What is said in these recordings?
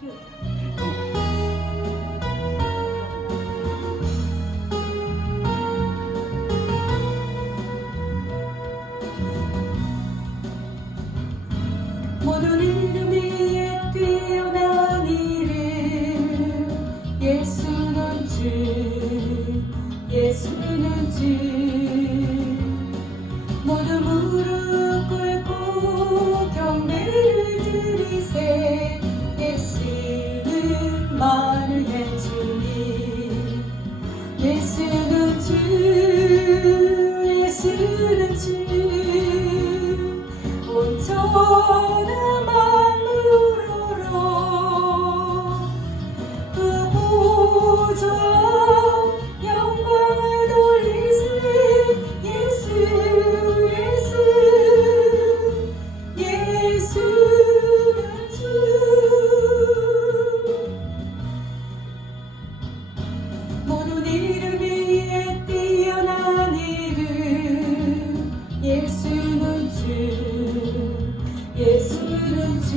큐. 모든 이름 위에 뛰어난 이름 예수는 주 예수는 주 모두 무릎 꿇고 경배를 드리세 예수는 만유의 주님 예수는 주 예수는 주 온전한 만물로 그 보좌 영광을 돌리세 예수 예수 예수는 주 모든 이름 위에 뛰어난 이름 예수는 주 예수는 주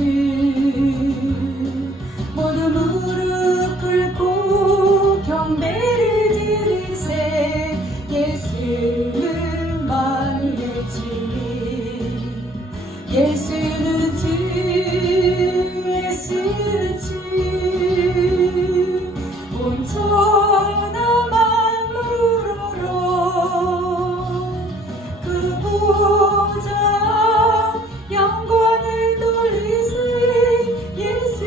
모두 무릎 꿇고 경배를 드리세 예수는 만유의 주님 예수는 주 예수는 주 온전한 만물로 그 보좌 영광을 돌리세 예수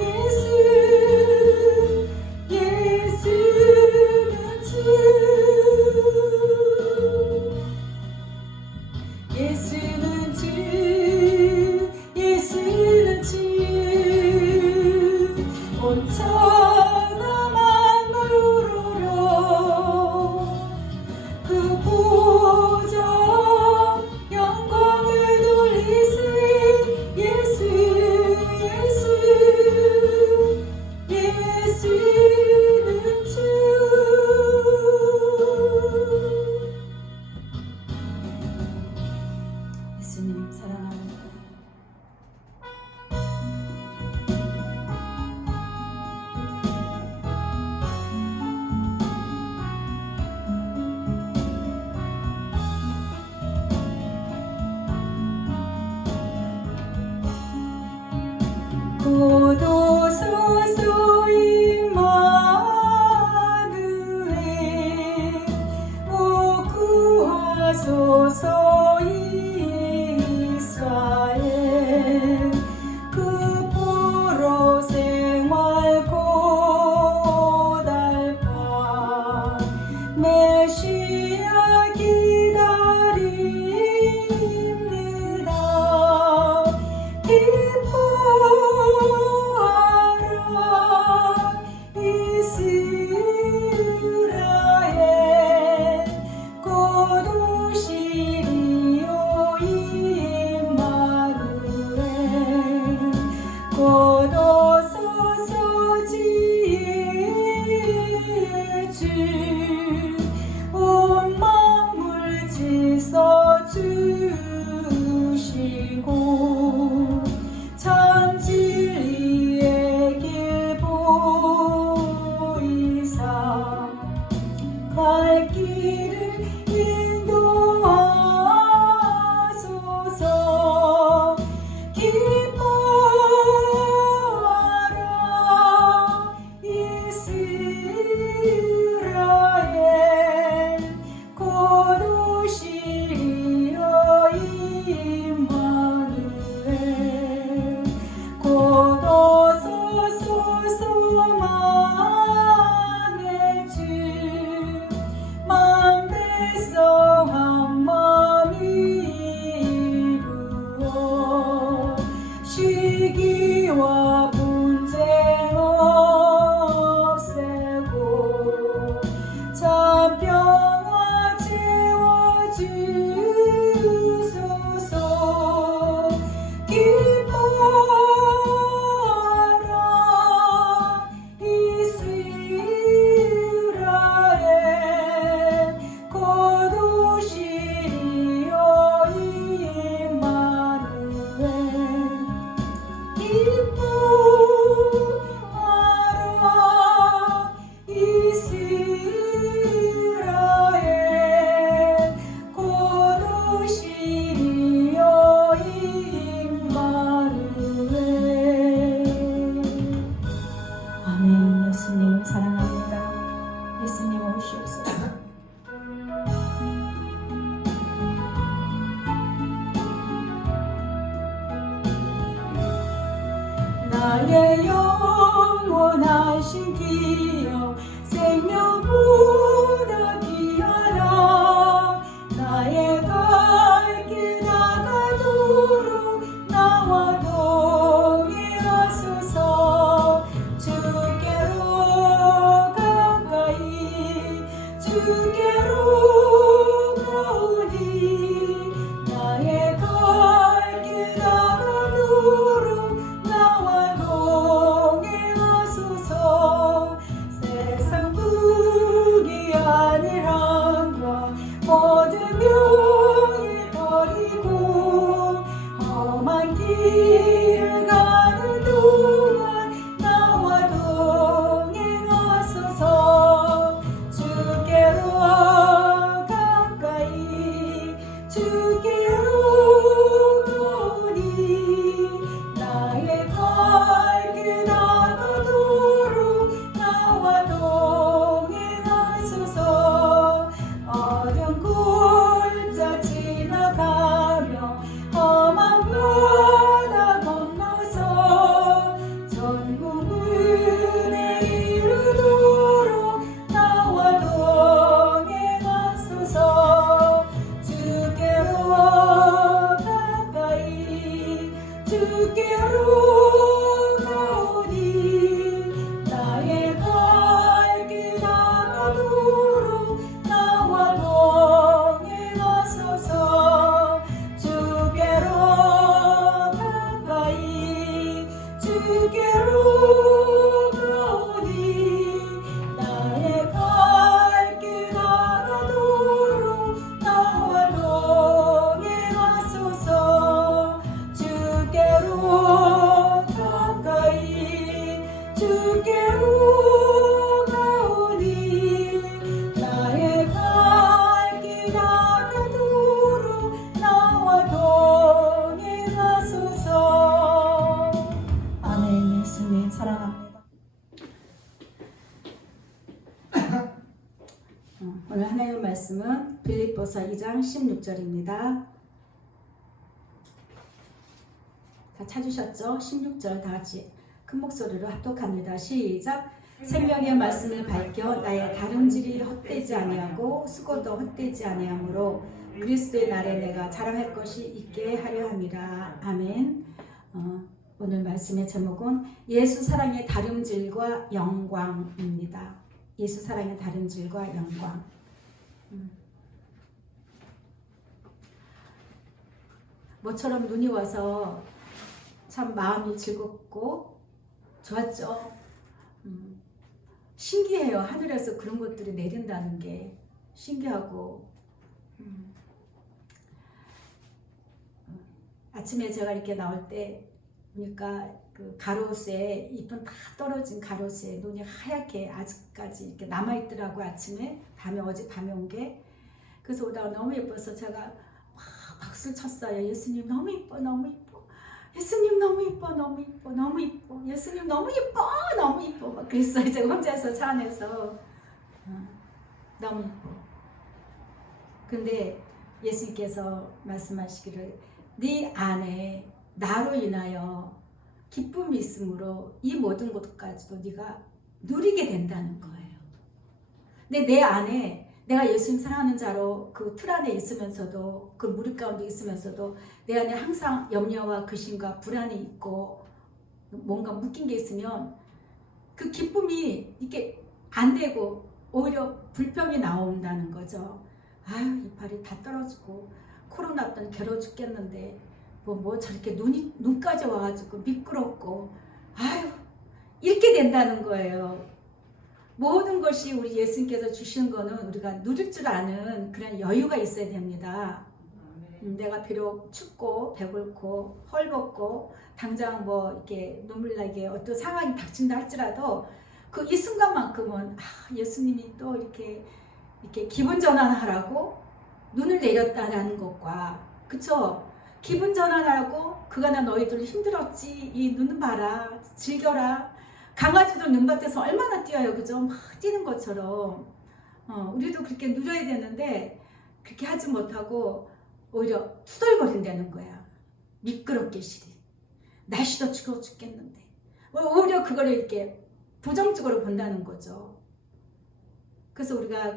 예수 예수는 주 예수는 주 예수는 주 온전한 만물로 그 보좌 영광을 돌리세 예수 예수 예수는 주 예수님 사랑합니다. 오도소서 임마누엘 오 구하소서 이스라엘 그 포로 생활 고달파 메시아 기다립니다 기뻐하라 이스라엘 곧 오시리요 임마누엘 곧 오소서 지혜의 주 온 만물 지서 주시고 참 진리의 길 보이사 갈 길을 인도하소서 기뻐하라 나의 영원하신 기여 생명보다 귀하라. 나의 갈 길 나가도록 나와 동행하소서. 주께로 가까이 주께로 가오니 나의 갈 길 나가도록 나와 동행하소서. 세상 부귀 아니란과 모든 명예 버리고 험한 길을 가는 동안 나와 동행하소서. 주께로 가까이 주께로 가오니 나의 갈 길 나가도록 나와 동행하소서. 어두운 골짜 지나가며 험한 바다 건너서 천국문에 이르도록 나와 동행하소서. 주께로 가까이 주께로 가오니 나의 갈 길 나가도록 나와 동행하소서. 주께로 가까이 주께로 가오니 나의 갈 길 나가도록 나와 동행하소서. 주께로 가까이 주께로 가오니 나의 갈 길 나가도록 나와 동행하소서. 아멘. 예수님 사랑합니다. 오늘 하나님의 말씀은 빌립보서 2장 16절입니다. 다 찾으셨죠? 16절 다 같이 큰 목소리로 합독합니다. 시작. 생명의 말씀을 밝혀 나의 다름질이 헛되지 아니하고 수고도 헛되지 아니하므로 그리스도의 날에 내가 자랑할 것이 있게 하려 함이라. 아멘. 오늘 말씀의 제목은 예수 사랑의 다름질과 영광입니다. 예수 사랑의 다름질과 영광. 모처럼 눈이 와서 참 마음이 즐겁고 좋았죠. 신기해요. 하늘에서 그런 것들이 내린다는 게 신기하고. 아침에 제가 이렇게 나올 때 보니까 그 가로수에 잎은 다 떨어진 가로수에 눈이 하얗게 아직까지 이렇게 남아있더라고요. 아침에 어제 밤에 온 게. 그래서 오다가 너무 예뻐서 제가 막 박수를 쳤어요. 예수님 너무 이뻐 너무 이뻐. 예수님 너무 이뻐 너무 이뻐 너무 이뻐. 예수님 너무 이뻐 너무 이뻐. 막 그랬어요. 제가 혼자서 차 안에서. 너무 이뻐. 근데 예수님께서 말씀하시기를 네 안에 나로 인하여 기쁨이 있으므로 이 모든 것까지도 네가 누리게 된다는 거예요. 근데 내 안에 내가 예수님 사랑하는 자로 그 틀 안에 있으면서도 그 무릎 가운데 있으면서도 내 안에 항상 염려와 근심과 불안이 있고 뭔가 묶인 게 있으면 그 기쁨이 이렇게 안 되고 오히려 불평이 나온다는 거죠. 아유 이빨이 다 떨어지고 코로나 때는 괴로워 죽겠는데 뭐 저렇게 눈까지 와가지고 미끄럽고 아유 이렇게 된다는 거예요. 모든 것이 우리 예수님께서 주신 거는 우리가 누릴 줄 아는 그런 여유가 있어야 됩니다. 내가 비록 춥고 배고프고 헐벗고 당장 뭐 이렇게 눈물 나게 어떤 상황이 닥친다 할지라도 그 이 순간만큼은 예수님이 또 이렇게 기분 전환하라고 눈을 내렸다라는 것과 그쵸? 기분 전환하라고 그간에 너희들 힘들었지 이 눈 봐라 즐겨라. 강아지도 눈밭에서 얼마나 뛰어요. 그죠? 막 뛰는 것처럼 우리도 그렇게 누려야 되는데 그렇게 하지 못하고 오히려 투덜거린다는 거야. 미끄럽게 시리. 날씨도 추워 죽겠는데 오히려 그걸 이렇게 부정적으로 본다는 거죠. 그래서 우리가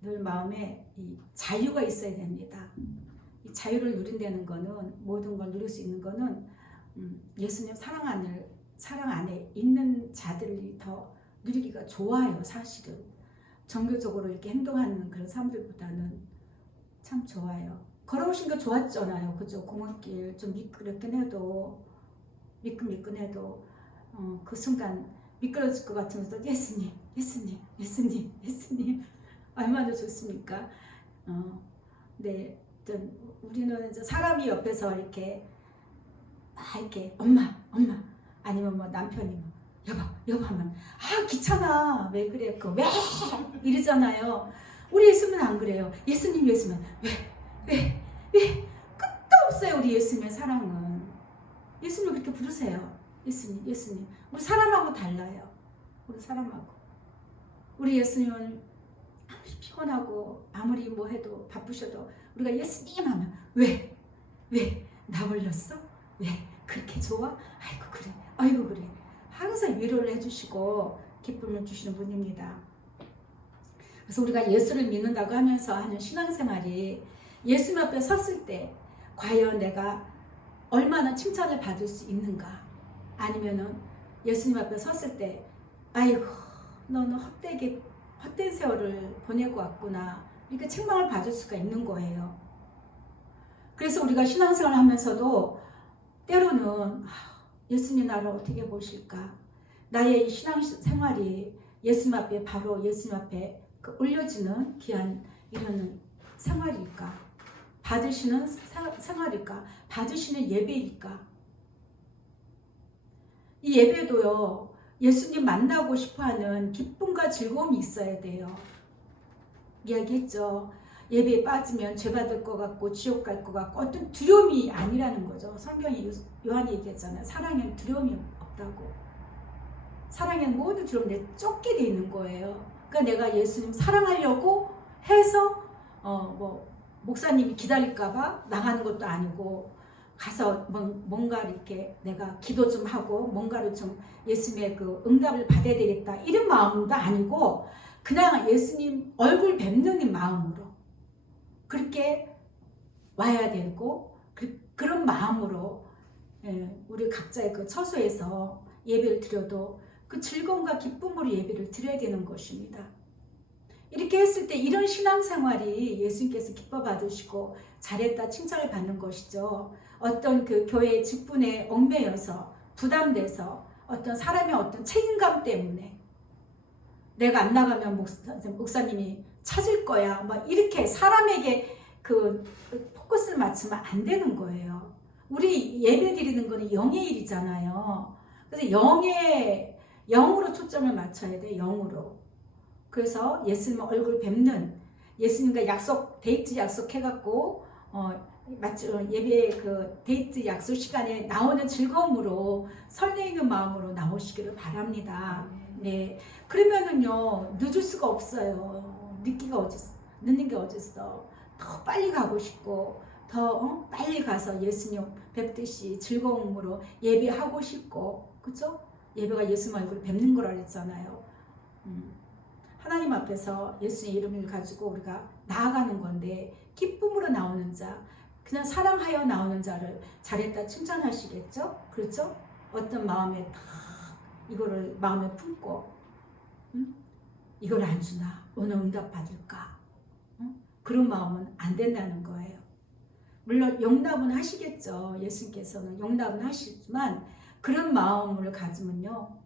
늘 마음에 이 자유가 있어야 됩니다. 이 자유를 누린다는 거는, 모든 걸 누릴 수 있는 거는 예수님 사랑 안에 있는 자들이 더 누리기가 좋아요. 사실은 정교적으로 이렇게 행동하는 그런 사람들보다는 참 좋아요. 걸어오신 거 좋았잖아요. 그죠? 공원길 좀 미끄럽긴 해도 미끈미끈해도 그 순간 미끄러질 것 같으면서 예수님, 예수님, 예수님, 예수님 얼마나 좋습니까? 네, 우리는 이제 사람이 옆에서 이렇게 이렇게 엄마 아니면 뭐 남편이 여보 하면 귀찮아 왜 그래 왜 이러잖아요. 우리 예수님은 안 그래요. 예수님 왜 끝도 없어요. 우리 예수님의 사랑은. 예수님 그렇게 부르세요. 예수님. 우리 사람하고 달라요. 우리 사람하고. 우리 예수님은 아무리 피곤하고 아무리 뭐 해도 바쁘셔도 우리가 예수님 하면 왜 나 불렀어? 왜 그렇게 좋아? 아이고 그래. 항상 위로를 해주시고 기쁨을 주시는 분입니다. 그래서 우리가 예수를 믿는다고 하면서 하는 신앙생활이 예수님 앞에 섰을 때 과연 내가 얼마나 칭찬을 받을 수 있는가? 아니면은 예수님 앞에 섰을 때 아이고 너는 헛된 세월을 보내고 왔구나, 이렇게 책망을 받을 수가 있는 거예요. 그래서 우리가 신앙생활을 하면서도 때로는 예수님 나를 어떻게 보실까? 나의 이 신앙생활이 예수님 앞에 올려지는 귀한 이런 생활일까? 받으시는 생활일까? 받으시는 예배일까? 이 예배도요, 예수님 만나고 싶어하는 기쁨과 즐거움이 있어야 돼요. 이야기했죠. 예배에 빠지면 죄 받을 것 같고 지옥 갈 것 같고 어떤 두려움이 아니라는 거죠. 성경이 요한이 얘기했잖아요. 사랑에는 두려움이 없다고. 사랑에는 모든 두려움이 쫓게 돼 있는 거예요. 그러니까 내가 예수님 사랑하려고 해서 목사님이 기다릴까봐 나가는 것도 아니고, 가서 뭔가 이렇게 내가 기도 좀 하고 뭔가를 좀 예수님의 그 응답을 받아야 되겠다 이런 마음도 아니고, 그냥 예수님 얼굴 뵙는 마음으로 그렇게 와야 되고, 그런 마음으로 우리 각자의 그 처소에서 예배를 드려도 그 즐거움과 기쁨으로 예배를 드려야 되는 것입니다. 이렇게 했을 때 이런 신앙생활이 예수님께서 기뻐 받으시고 잘했다 칭찬을 받는 것이죠. 어떤 그 교회의 직분에 얽매여서 부담돼서 어떤 사람의 어떤 책임감 때문에 내가 안 나가면 목사님이 찾을 거야 막 이렇게 사람에게 그 포커스를 맞추면 안 되는 거예요. 우리 예배 드리는 거는 영의 일이잖아요. 그래서 영으로 초점을 맞춰야 돼. 영으로. 그래서 예수님 얼굴 뵙는, 예수님과 데이트 약속해갖고 예배 그 데이트 약속 시간에 나오는 즐거움으로 설레이는 마음으로 나오시기를 바랍니다. 네, 그러면은요 늦을 수가 없어요. 늦는 게 어딨어. 더 빨리 가고 싶고 더 빨리 가서 예수님 뵙듯이 즐거움으로 예배하고 싶고, 그죠? 예배가 예수님 얼굴을 뵙는 거라 그랬잖아요. 하나님 앞에서 예수의 이름을 가지고 우리가 나아가는 건데, 기쁨으로 나오는 자, 그냥 사랑하여 나오는 자를 잘했다 칭찬하시겠죠? 그렇죠? 어떤 마음에 딱 이거를 마음에 품고 이걸 안 주나? 오늘 응답 받을까? 그런 마음은 안 된다는 거예요. 물론 용납은 하시겠죠. 예수님께서는 용납은 하시지만 그런 마음을 가지면요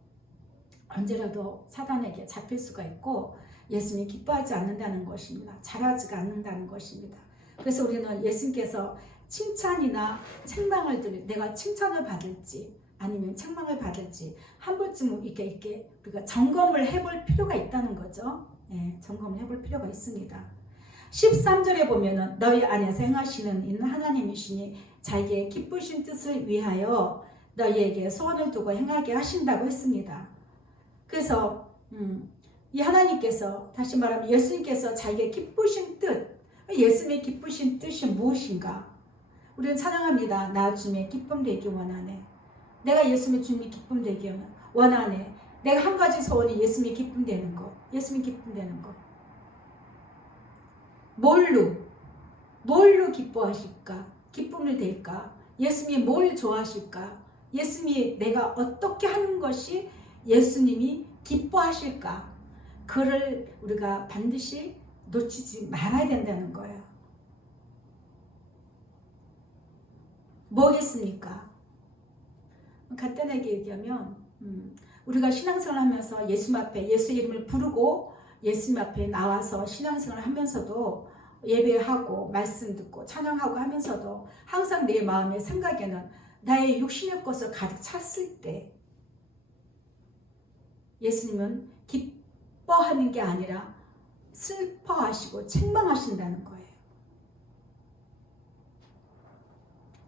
언제라도 사단에게 잡힐 수가 있고 예수님이 기뻐하지 않는다는 것입니다. 잘하지가 않는다는 것입니다. 그래서 우리는 예수님께서 칭찬이나 책망을 내가 칭찬을 받을지 아니면 책망을 받을지 한 번쯤 이렇게 우리가 점검을 해볼 필요가 있다는 거죠. 네, 점검을 해볼 필요가 있습니다. 13절에 보면은 너희 안에서 행하시는 이는 하나님이시니 자기의 기쁘신 뜻을 위하여 너희에게 소원을 두고 행하게 하신다고 했습니다. 그래서 이 하나님께서, 다시 말하면 예수님께서 자기의 기쁘신 뜻, 예수님의 기쁘신 뜻이 무엇인가? 우리는 찬양합니다. 나 주님의 기쁨 되기 원하네. 내가 예수님의 주님이 기쁨 되기 원하네. 내가 한 가지 소원이 예수님이 기쁨 되는 거. 예수님이 기쁨 되는 거. 뭘로 기뻐하실까? 기쁨을 될까? 예수님이 뭘 좋아하실까? 예수님이 내가 어떻게 하는 것이 예수님이 기뻐하실까? 그를 우리가 반드시 놓치지 말아야 된다는 거예요. 뭐겠습니까? 간단하게 얘기하면 우리가 신앙생활 하면서 예수님 앞에 예수의 이름을 부르고 예수님 앞에 나와서 신앙생활 하면서도 예배하고 말씀 듣고 찬양하고 하면서도 항상 내 마음의 생각에는 나의 육신의 것을 가득 찼을 때 예수님은 기뻐하는 게 아니라 슬퍼하시고 책망하신다는 거예요.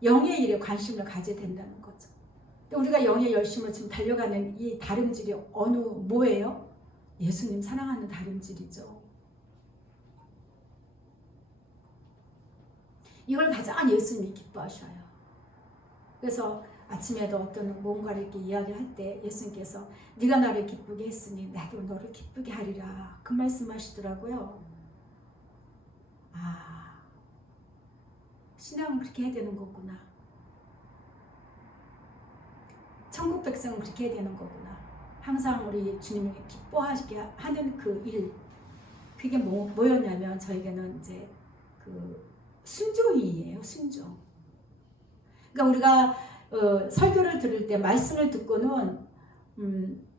영의 일에 관심을 가져야 된다는 거죠. 우리가 영의 열심으로 지금 달려가는 이 다름질이 뭐예요? 예수님 사랑하는 다름질이죠. 이걸 가장 예수님이 기뻐하셔요. 그래서 아침에도 어떤 뭔가를 이렇게 이야기할 때 예수님께서 네가 나를 기쁘게 했으니 나도 너를 기쁘게 하리라 그 말씀하시더라고요. 신앙은 그렇게 해야 되는 거구나. 천국 백성은 그렇게 해야 되는 거구나. 항상 우리 주님이 기뻐하시게 하는 그 일, 그게 뭐였냐면 저에게는 이제 그 순종이에요. 순종. 그러니까 우리가 설교를 들을 때 말씀을 듣고는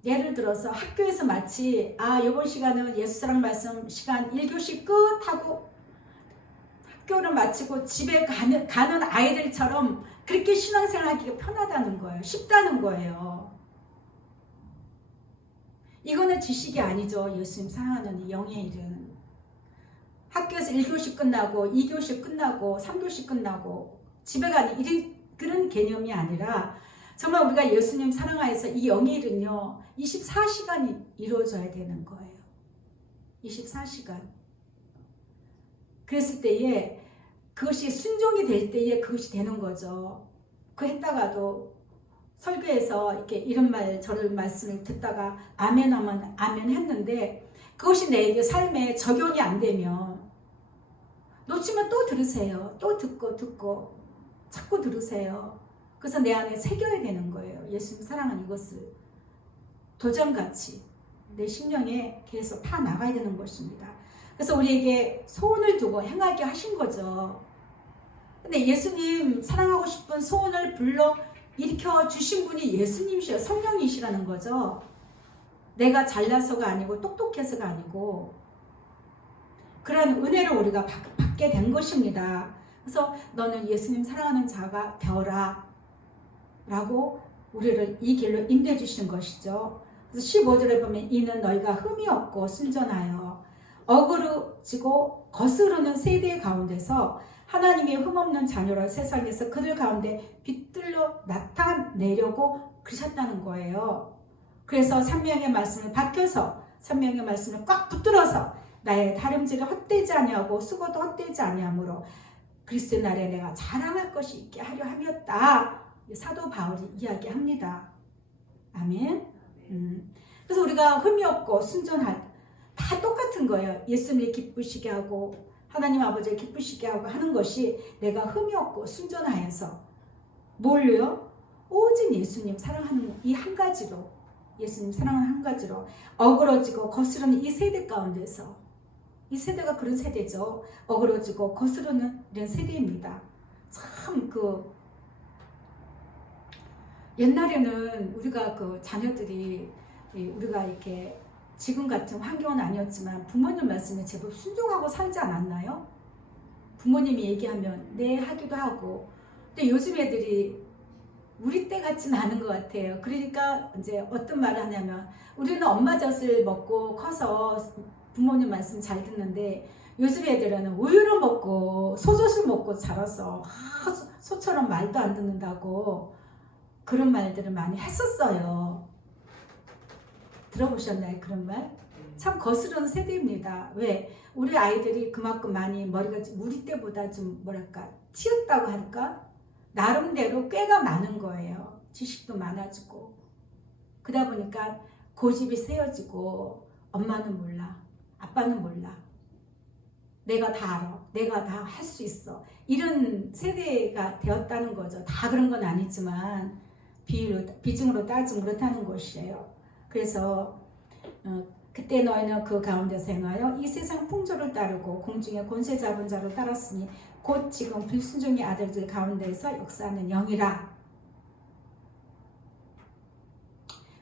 예를 들어서 학교에서 마치 이번 시간은 예수사랑 말씀 시간 1교시 끝 하고 학교를 마치고 집에 가는 아이들처럼 그렇게 신앙생활 하기가 편하다는 거예요. 쉽다는 거예요. 이거는 지식이 아니죠. 예수님 사랑하는 이 영의 일은. 학교에서 1교시 끝나고 2교시 끝나고 3교시 끝나고 집에 가는 그런 개념이 아니라 정말 우리가 예수님 사랑하여서 이 영의 일은요 24시간이 이루어져야 되는 거예요. 24시간. 그랬을 때에 그것이 순종이 될 때에 그것이 되는 거죠. 그 했다가도 설교에서 이렇게 이런 말 저런 말씀을 듣다가 아멘 하면 아멘 했는데 그것이 내게 삶에 적용이 안 되면 놓치면 또 들으세요. 또 듣고 자꾸 들으세요. 그래서 내 안에 새겨야 되는 거예요. 예수님 사랑하는 이것을 도전같이 내 심령에 계속 파 나가야 되는 것입니다. 그래서 우리에게 소원을 두고 행하게 하신 거죠. 근데 예수님 사랑하고 싶은 소원을 불러 일으켜 주신 분이 예수님이시여 성령이시라는 거죠. 내가 잘나서가 아니고 똑똑해서가 아니고 그런 은혜를 우리가 받게 된 것입니다. 그래서 너는 예수님 사랑하는 자가 되어라 라고 우리를 이 길로 인도해 주시는 것이죠. 그래서 15절에 보면 이는 너희가 흠이 없고 순전하여 어그러지고 거스르는 세대 가운데서 하나님의 흠없는 자녀라 세상에서 그들 가운데 빛들로 나타내려고 그러셨다는 거예요. 그래서 삼명의 말씀을 박혀서 삼명의 말씀을 꽉 붙들어서 나의 다름질을 헛되지 아니하고 수고도 헛되지 아니하므로 그리스도의 날에 내가 자랑할 것이 있게 하려 함이었다. 사도 바울이 이야기합니다. 아멘. 그래서 우리가 흠이 없고 순전할 다 똑같은 거예요. 예수님을 기쁘시게 하고 하나님 아버지를 기쁘시게 하고 하는 것이 내가 흠이 없고 순전하여서 뭘로요? 오직 예수님 사랑하는 이 한 가지로 예수님 사랑하는 한 가지로 어그러지고 거스르는 이 세대 가운데서 이 세대가 그런 세대죠. 어그러지고 거스르는 이런 세대입니다. 참 옛날에는 우리가 자녀들이 우리가 이렇게 지금 같은 환경은 아니었지만 부모님 말씀에 제법 순종하고 살지 않았나요? 부모님이 얘기하면 네 하기도 하고. 근데 요즘 애들이 우리 때 같지는 않은 것 같아요. 그러니까 이제 어떤 말을 하냐면 우리는 엄마 젖을 먹고 커서 부모님 말씀 잘 듣는데 요즘 애들은 우유를 먹고 소젖을 먹고 자라서 소처럼 말도 안 듣는다고 그런 말들을 많이 했었어요. 들어보셨나요? 그런 말? 참 거스르는 세대입니다. 왜? 우리 아이들이 그만큼 많이 머리가 우리 때보다 좀 뭐랄까 튀었다고 할까? 나름대로 꾀가 많은 거예요. 지식도 많아지고 그러다 보니까 고집이 세워지고 엄마는 몰라, 아빠는 몰라, 내가 다 알아, 내가 다 할 수 있어, 이런 세대가 되었다는 거죠. 다 그런 건 아니지만 비중으로 따지면 그렇다는 것이에요. 그래서 그때 너희는 그 가운데서 행하여 이 세상 풍조를 따르고 공중의 권세 잡은 자를 따랐으니 곧 지금 불순종의 아들들 가운데서 역사하는 영이라.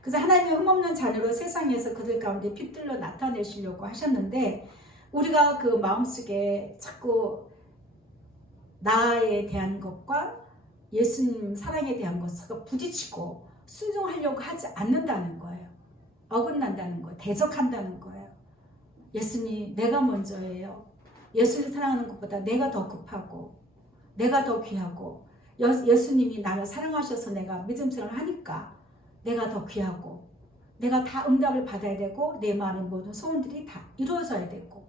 그래서 하나님의 흠없는 자녀로 세상에서 그들 가운데 빛들로 나타내시려고 하셨는데, 우리가 그 마음속에 자꾸 나에 대한 것과 예수님 사랑에 대한 것과 부딪히고 순종하려고 하지 않는다는 거예요. 어긋난다는 거예요. 대적한다는 거예요. 예수님 내가 먼저예요. 예수님 사랑하는 것보다 내가 더 급하고 내가 더 귀하고 예수님이 나를 사랑하셔서 내가 믿음 생활을 하니까 내가 더 귀하고 내가 다 응답을 받아야 되고 내 마음의 모든 소원들이 다 이루어져야 되고,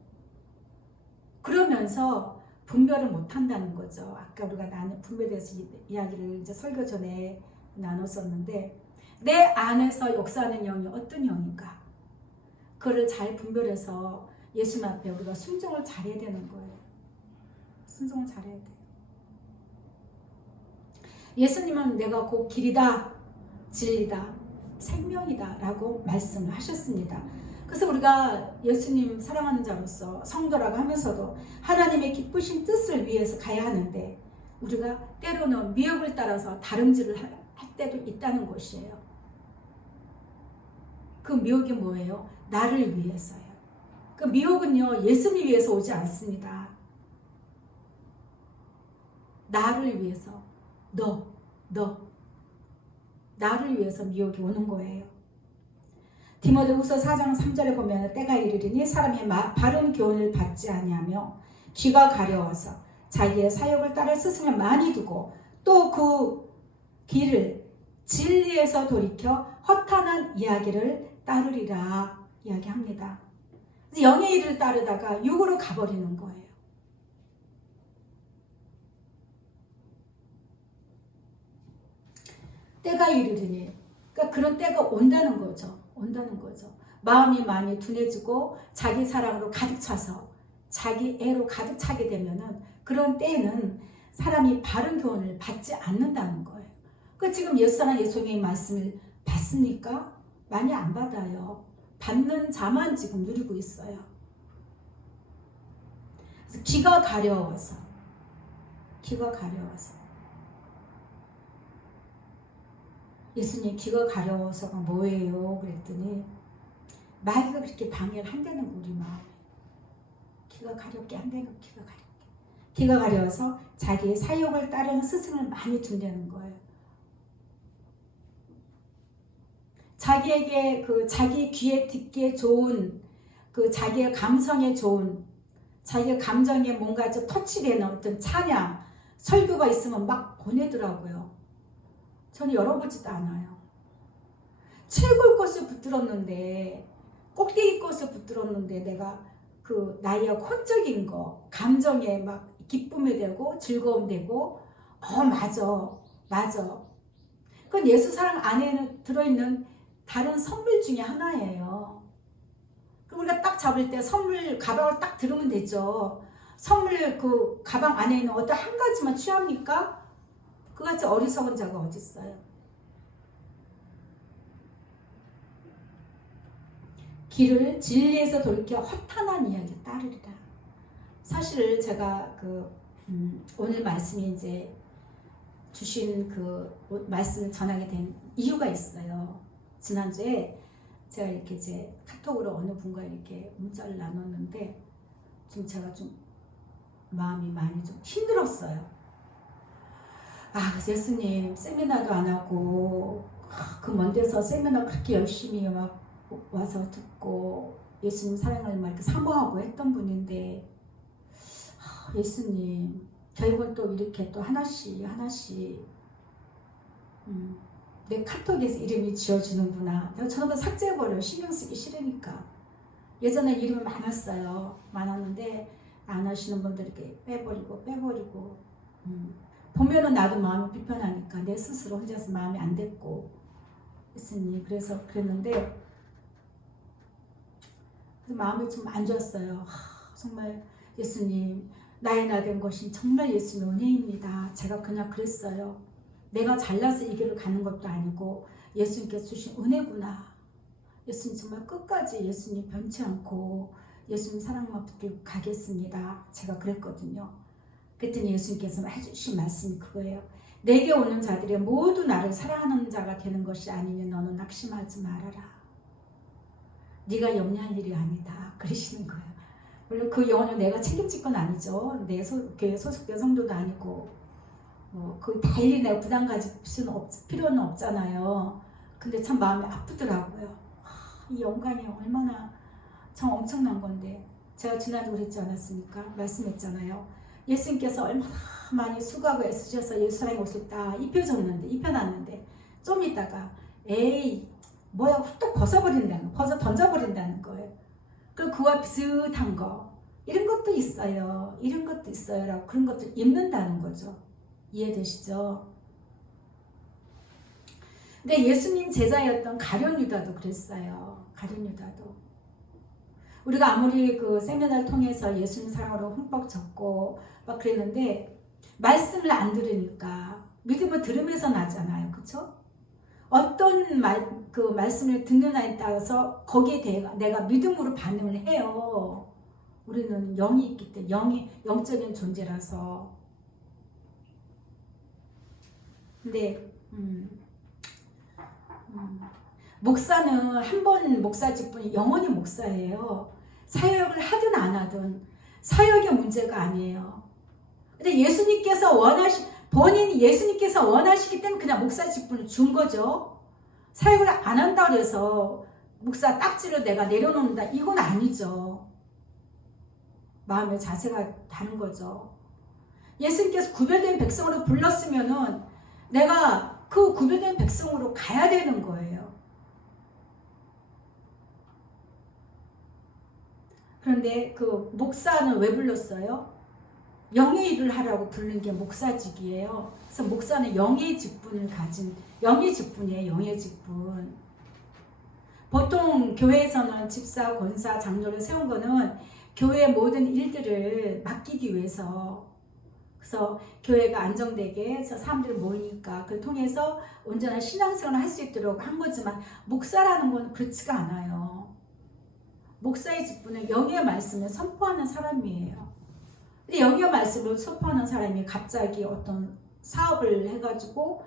그러면서 분별을 못한다는 거죠. 아까 우리가 나는 분별에 대해서 이야기를 이제 설교 전에 나눴었는데, 내 안에서 역사하는 영이 어떤 영인가, 그거를 잘 분별해서 예수님 앞에 우리가 순종을 잘해야 되는 거예요. 순종을 잘해야 돼요. 예수님은 내가 곧 길이다, 진리다, 생명이다 라고 말씀을 하셨습니다. 그래서 우리가 예수님 사랑하는 자로서 성도라고 하면서도 하나님의 기쁘신 뜻을 위해서 가야 하는데, 우리가 때로는 미혹을 따라서 다름질을 할 때도 있다는 것이에요. 그 미혹이 뭐예요? 나를 위해서요. 그 미혹은요, 예수님 위해서 오지 않습니다. 나를 위해서, 나를 위해서 미혹이 오는 거예요. 디모데후서 4장 3절에 보면 때가 이르리니 사람이 바른 교훈을 받지 아니하며 귀가 가려워서 자기의 사욕을 따를 스승을 많이 두고 또 그 길을 진리에서 돌이켜 허탄한 이야기를 따르리라 이야기합니다. 영의 일을 따르다가 육으로 가버리는 거예요. 때가 이르리니, 그러니까 그런 때가 온다는 거죠. 마음이 많이 둔해지고 자기 사랑으로 가득 차서 자기 애로 가득 차게 되면은 그런 때에는 사람이 바른 교훈을 받지 않는다는 거예요. 그 지금 옛사랑 예수님의 말씀을 받습니까? 많이 안 받아요. 받는 자만 지금 누리고 있어요. 그래서 귀가 가려워서 예수님 귀가 가려워서가 뭐예요? 그랬더니 마귀가 그렇게 방해를 한다는 거, 우리 마음에. 귀가 가렵게 한다는 거, 귀가 가려워서 자기의 사욕을 따르는 스승을 많이 둔다는 거예요. 자기에게 자기 귀에 듣기에 좋은 자기의 감성에 좋은 자기의 감정에 뭔가 좀 터치되는 어떤 찬양, 설교가 있으면 막 보내더라고요. 저는 열어보지도 않아요. 최고의 것을 붙들었는데, 꼭대기 것을 붙들었는데 내가 나의 혼적인 거, 감정에 막 기쁨이 되고 즐거움 되고, 맞아. 그건 예수 사랑 안에는 들어있는 다른 선물 중에 하나예요. 그럼 우리가 딱 잡을 때 선물 가방을 딱 들으면 되죠. 선물 가방 안에 있는 어떤 한 가지만 취합니까? 그같이 어리석은 자가 어디 있어요? 길을 진리에서 돌이켜 허탄한 이야기 따르리라. 사실 제가 오늘 말씀이 이제 주신 말씀을 전하게 된 이유가 있어요. 지난주에 제가 이렇게 이제 카톡으로 어느 분과 이렇게 문자를 나눴는데 제가 좀 마음이 많이 좀 힘들었어요. 그래서 예수님 세미나도 안 하고 그 먼 데서 세미나 그렇게 열심히 막 와서 듣고 예수님 사랑을 막 이렇게 사모하고 했던 분인데, 예수님 결국은 또 이렇게 또 하나씩 내 카톡에서 이름이 지어주는구나. 내가 저는 삭제해버려요. 신경 쓰기 싫으니까. 예전에 이름이 많았는데 안 하시는 분들 이렇게 빼버리고 보면은 나도 마음이 불편하니까 내 스스로 혼자서 마음이 안 됐고 예수님 그래서 그랬는데 마음이 좀 안 좋았어요. 정말 예수님 나의 나 된 것이 정말 예수님 은혜입니다. 제가 그냥 그랬어요. 내가 잘나서 이 길을 가는 것도 아니고 예수님께서 주신 은혜구나. 예수님 정말 끝까지 예수님 변치 않고 예수님 사랑만 붙들고 가겠습니다. 제가 그랬거든요. 그랬더니 예수님께서 해주신 말씀이 그거예요. 내게 오는 자들이 모두 나를 사랑하는 자가 되는 것이 아니니 너는 낙심하지 말아라. 네가 염려할 일이 아니다. 그러시는 거예요. 물론 그 영혼을 내가 책임질 건 아니죠. 내 교회 소속된 성도도 아니고 그 다 일일이 내가 부담 가질 필요는 없잖아요. 근데 참 마음이 아프더라고요. 이 영광이 얼마나 참 엄청난 건데 제가 지난주 그랬지 않았습니까? 말씀했잖아요. 예수님께서 얼마나 많이 수고하고 애쓰셔서 예루살렘에 오실 딱 입혀놨는데 좀 있다가 에이 뭐야 훅 벗어버린다는 던져버린다는 거예요. 그리고 그와 비슷한 거 이런 것도 있어요. 이런 것도 있어요라고 그런 것도 입는다는 거죠. 이해되시죠? 근데 예수님 제자였던 가룟 유다도 그랬어요. 가룟 유다도 우리가 아무리 그 세미나를 통해서 예수님 사랑으로 흠뻑 젖고 막 그랬는데 말씀을 안 들으니까 믿음을 들으면서 나잖아요. 그렇죠? 어떤 말씀을 듣느냐에 따라서 거기에 대해 내가 믿음으로 반응을 해요. 우리는 영이 있기 때문에 영적인 존재라서. 근데 목사는 한 번 목사직분이 영원히 목사예요. 사역을 하든 안 하든 사역의 문제가 아니에요. 근데 본인이 예수님께서 원하시기 때문에 그냥 목사 직분을 준 거죠. 사역을 안 한다고 해서 목사 딱지를 내가 내려놓는다 이건 아니죠. 마음의 자세가 다른 거죠. 예수님께서 구별된 백성으로 불렀으면은 내가 그 구별된 백성으로 가야 되는 거예요. 그런데 그 목사는 왜 불렀어요? 영의 일을 하라고 부르는 게 목사직이에요. 그래서 목사는 영의 직분을 가진 영의 직분이에요. 영의 직분. 보통 교회에서는 집사, 권사, 장로를 세운 거는 교회의 모든 일들을 맡기기 위해서 그래서 교회가 안정되게 해서 사람들이 모이니까 그걸 통해서 온전한 신앙생활을 할 수 있도록 한 거지만 목사라는 건 그렇지가 않아요. 목사의 직분은 영의 말씀을 선포하는 사람이에요. 근데 영의 말씀을 선포하는 사람이 갑자기 어떤 사업을 해가지고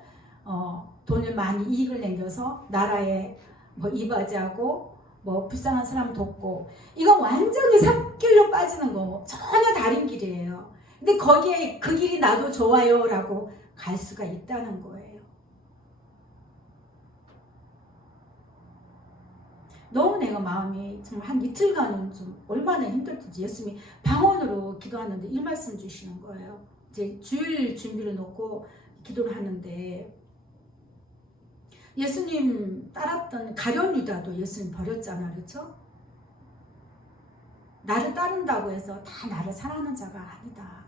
돈을 많이 이익을 남겨서 나라에 이바지하고 불쌍한 사람 돕고 이건 완전히 삽길로 빠지는 거 전혀 다른 길이에요. 근데 거기에 그 길이 나도 좋아요 라고 갈 수가 있다는 거예요. 너무 내가 마음이 정말 한 이틀간은 좀 얼마나 힘들든지 예수님이 방언으로 기도하는데 이 말씀 주시는 거예요. 이제 주일 준비를 놓고 기도를 하는데 예수님 따랐던 가룟 유다도 예수님 버렸잖아. 그렇죠? 나를 따른다고 해서 다 나를 사랑하는 자가 아니다.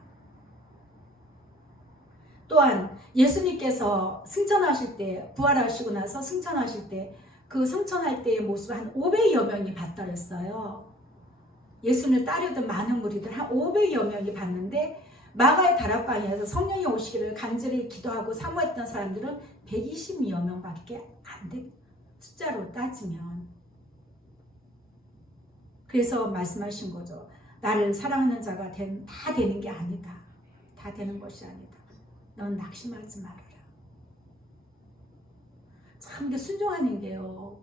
또한 예수님께서 승천하실 때 부활하시고 나서 승천하실 때 그 승천할 때의 모습을 한 500여 명이 봤다 그랬어요. 예수님을 따르던 많은 무리들 한 500여 명이 봤는데 마가의 다락방에서 성령이 오시기를 간절히 기도하고 사모했던 사람들은 120여 명밖에 안 돼. 숫자로 따지면. 그래서 말씀하신 거죠. 나를 사랑하는 자가 다 되는 게 아니다. 다 되는 것이 아니다. 넌 낙심하지 말아라. 참 이게 순종하는 게요.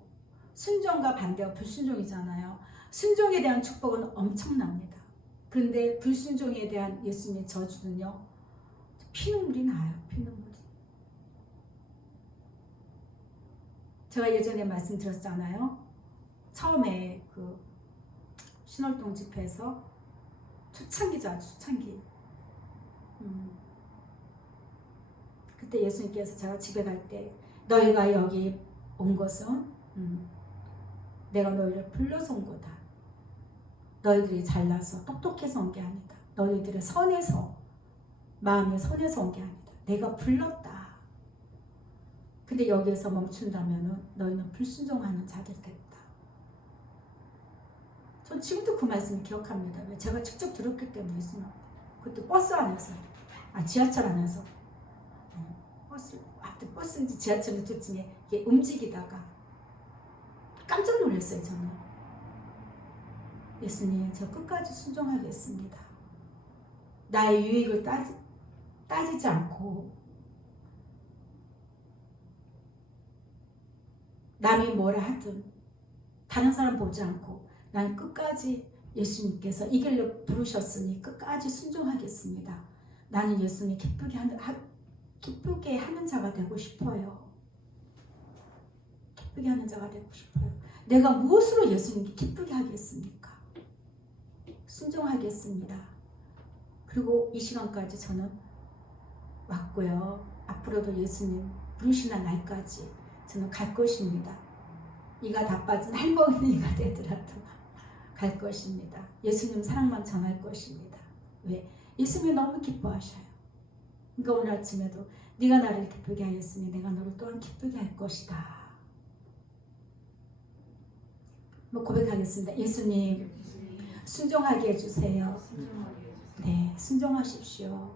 순종과 반대가 불순종이잖아요. 순종에 대한 축복은 엄청납니다. 그런데 불순종에 대한 예수님의 저주는요. 피눈물이 나요. 피눈물이. 제가 예전에 말씀드렸잖아요. 처음에 그 신월동 집회에서 초창기죠. 초창기. 그때 예수님께서 제가 집에 갈 때 너희가 여기 온 것은 내가 너희를 불러서 온 거다. 너희들이 잘나서 똑똑해서 온 게 아니다. 너희들의 선에서 마음의 선에서 온 게 아니다. 내가 불렀다. 근데 여기에서 멈춘다면 너희는 불순종하는 자들이 됐다. 전 지금도 그 말씀을 기억합니다. 왜? 제가 직접 들었기 때문에 예수님 앞에. 그것도 버스 안에서, 지하철 안에서. 버스인지 지하철인지 둘 중에 이게 움직이다가 깜짝 놀랐어요. 저는. 예수님, 저 끝까지 순종하겠습니다. 나의 유익을 따지지 않고 남이 뭐라 하든 다른 사람 보지 않고 난 끝까지 예수님께서 이 길로 부르셨으니 끝까지 순종하겠습니다. 나는 예수님 기쁘게 하는 자가 되고 싶어요. 기쁘게 하는 자가 되고 싶어요. 내가 무엇으로 예수님께 기쁘게 하겠습니까? 순종하겠습니다. 그리고 이 시간까지 저는 왔고요. 앞으로도 예수님 부르시는 날까지 저는 갈 것입니다. 이가 다 빠진 할머니가 되더라도 갈 것입니다. 예수님 사랑만 전할 것입니다. 왜? 예수님이 너무 기뻐하셔요. 그러니까 오늘 아침에도 네가 나를 기쁘게 하였으니 내가 너를 또한 기쁘게 할 것이다. 고백하겠습니다. 예수님 순종하게 해주세요. 네, 순종하십시오.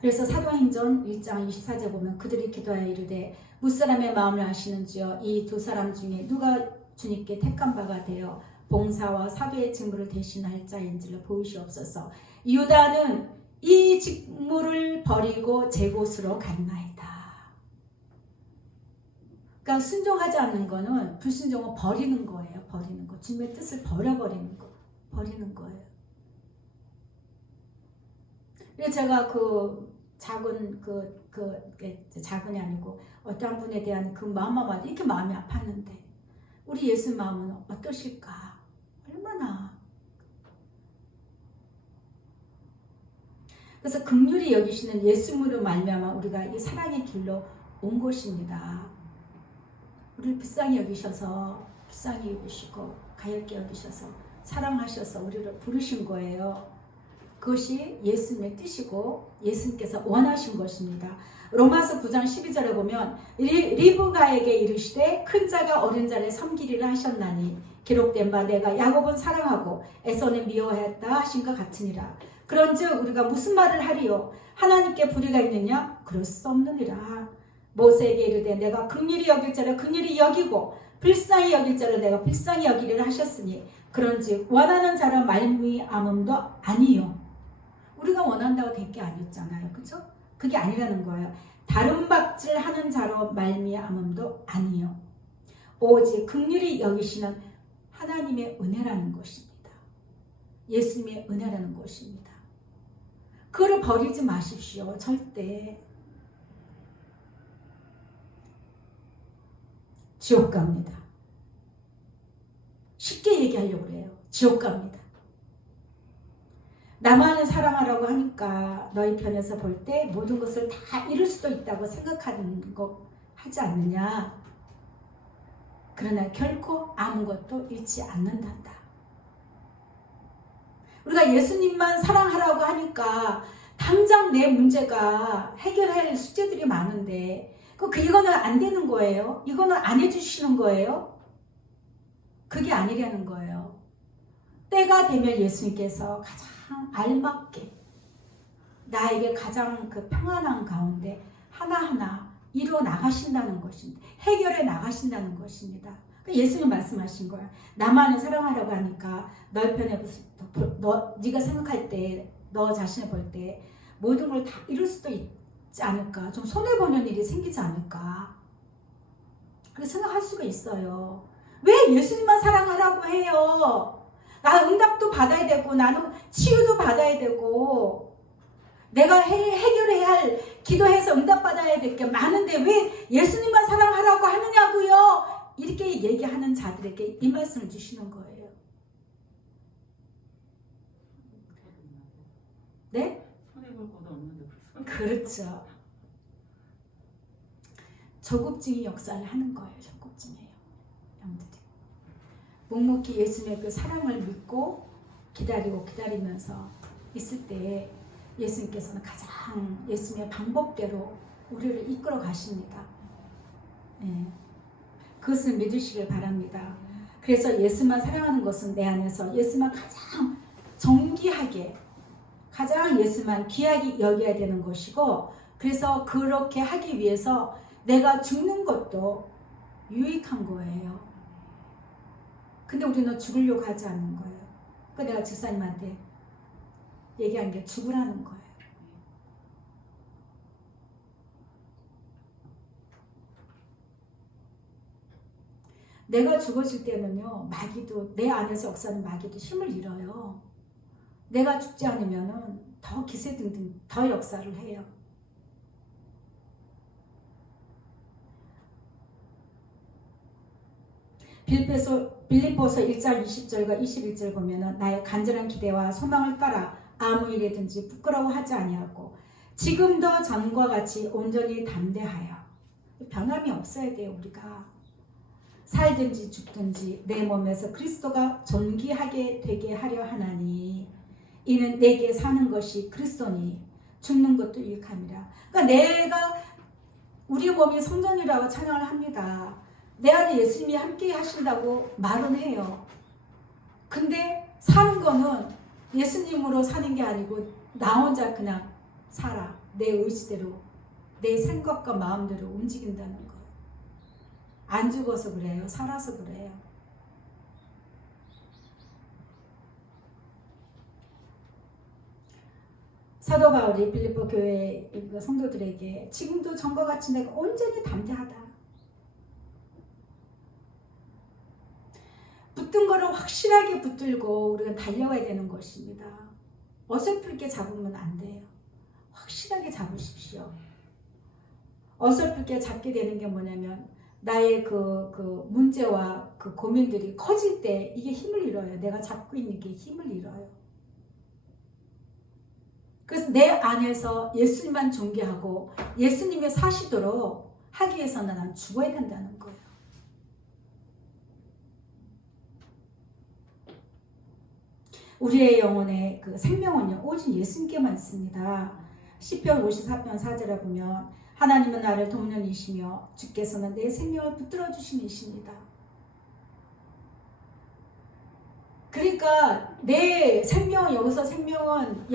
그래서 사도행전 1장 24절 보면 그들이 기도하여 이르되 무사람의 마음을 아시는지요 이 두 사람 중에 누가 주님께 택한 바가 되어 봉사와 사도의 직무를 대신할 자인지를 보이시옵소서. 유다는 이 직무를 버리고 제 곳으로 갔나이다. 그러니까 순종하지 않는 거는 불순종은 버리는 거예요. 버리는 거. 주님의 뜻을 버려버리는 거. 버리는 거예요. 그래서 제가 작은이 아니고 어떤 분에 대한 그 마음마다 이렇게 마음이 아팠는데 우리 예수 마음은 어떠실까? 얼마나. 그래서 긍휼히 여기시는 예수님으로 말미암아 우리가 이 사랑의 길로 온 것입니다. 우리를 불쌍히 여기셔서 불쌍히 여기시고 가엾게 여기셔서 사랑하셔서 우리를 부르신 거예요. 그것이 예수님의 뜻이고 예수님께서 원하신 것입니다. 로마서 9장 12절에 보면 리브가에게 이르시되 큰 자가 어린 자를 섬기리라 하셨나니 기록된 바 내가 야곱은 사랑하고 에서는 미워하였다 하신 것 같으니라. 그런즉 우리가 무슨 말을 하리요? 하나님께 불의가 있느냐? 그럴 수 없느니라. 모세에게 이르되 내가 긍휼히 여길 자를 긍휼히 여기고 불쌍히 여길 자를 내가 불쌍히 여기리라 하셨으니 그런즉 원하는 자를 말미암음도 아니요. 우리가 원한다고 될 게 아니었잖아요. 그렇죠? 그게 아니라는 거예요. 다른 박질 하는 자로 말미암음도 아니요. 오직 긍휼히 여기시는 하나님의 은혜라는 것입니다. 예수님의 은혜라는 것입니다. 그를 버리지 마십시오. 절대. 지옥 갑니다. 쉽게 얘기하려고 그래요. 지옥 갑니다. 나만을 사랑하라고 하니까 너희 편에서 볼 때 모든 것을 다 잃을 수도 있다고 생각하는 거 하지 않느냐. 그러나 결코 아무것도 잃지 않는단다. 우리가 예수님만 사랑하라고 하니까 당장 내 문제가 해결할 숙제들이 많은데 이거는 안 되는 거예요. 이거는 안 해주시는 거예요. 그게 아니라는 거예요. 때가 되면 예수님께서 가장 알맞게 나에게 가장 그 평안한 가운데 하나하나 이루어 나가신다는 것입니다. 해결해 나가신다는 것입니다. 예수님 말씀하신 거야. 나만을 사랑하라고 하니까 널 편에 네가 생각할 때 너 자신을 볼 때 모든 걸 다 이룰 수도 있지 않을까? 좀 손해보는 일이 생기지 않을까? 그렇게 생각할 수가 있어요. 왜 예수님만 사랑하라고 해요? 나 응답도 받아야 되고 나는 치유도 받아야 되고 내가 해결해야 할 기도해서 응답받아야 될 게 많은데 왜 예수님만 사랑하라고 하느냐고요? 이렇게 얘기하는 자들에게 이 말씀을 주시는 거예요. 네? 손해볼 것도 없는데 그렇죠. 조급증이 역사를 하는 거예요. 조급증이에요. 영들이. 묵묵히 예수님의 그 사랑을 믿고 기다리면서 있을 때 예수님께서는 가장 예수님의 방법대로 우리를 이끌어 가십니다. 예. 그것을 믿으시길 바랍니다. 그래서 예수만 사랑하는 것은 내 안에서 예수만 가장 정귀하게, 가장 예수만 귀하게 여겨야 되는 것이고, 그래서 그렇게 하기 위해서 내가 죽는 것도 유익한 거예요. 근데 우리는 죽으려고 하지 않는 거예요. 그러니까 내가 집사님한테 얘기한 게 죽으라는 거예요. 내가 죽어질 때는요, 마귀도, 내 안에서 역사하는 마귀도 힘을 잃어요. 내가 죽지 않으면은 더 기세등등 더 역사를 해요. 빌립보서 1장 20절과 21절 보면은 나의 간절한 기대와 소망을 따라 아무 일이든지 부끄러워하지 아니하고 지금도 전과 같이 온전히 담대하여, 변함이 없어야 돼요. 우리가 살든지 죽든지 내 몸에서 그리스도가 존귀하게 되게 하려 하나니 이는 내게 사는 것이 그리스도니 죽는 것도 유익함이라. 그러니까 내가, 우리 몸이 성전이라고 찬양을 합니다. 내 안에 예수님이 함께 하신다고 말은 해요. 근데 사는 거는 예수님으로 사는 게 아니고 나 혼자 그냥 살아. 내 의지대로, 내 생각과 마음대로 움직인다는 거예요. 안 죽어서 그래요. 살아서 그래요. 사도 바울이 빌립보 교회 성도들에게 지금도 전과 같이 내가 온전히 담대하다. 붙든 거를 확실하게 붙들고 우리가 달려가야 되는 것입니다. 어설프게 잡으면 안 돼요. 확실하게 잡으십시오. 어설프게 잡게 되는 게 뭐냐면 나의 그 문제와 그 고민들이 커질 때 이게 힘을 잃어요. 내가 잡고 있는 게 힘을 잃어요. 그래서 내 안에서 예수님만 존귀하고 예수님이 사시도록 하기 위해서는 난 죽어야 된다는 거예요. 우리의 영혼의 그 생명은요, 오직 예수님께만 있습니다. 시편 54편 4절에 보면 하나님은 나를 돕는 이시며 주께서는 내 생명을 붙들어 주시는 이십니다. 그러니까 내 생명, 여기서 생명은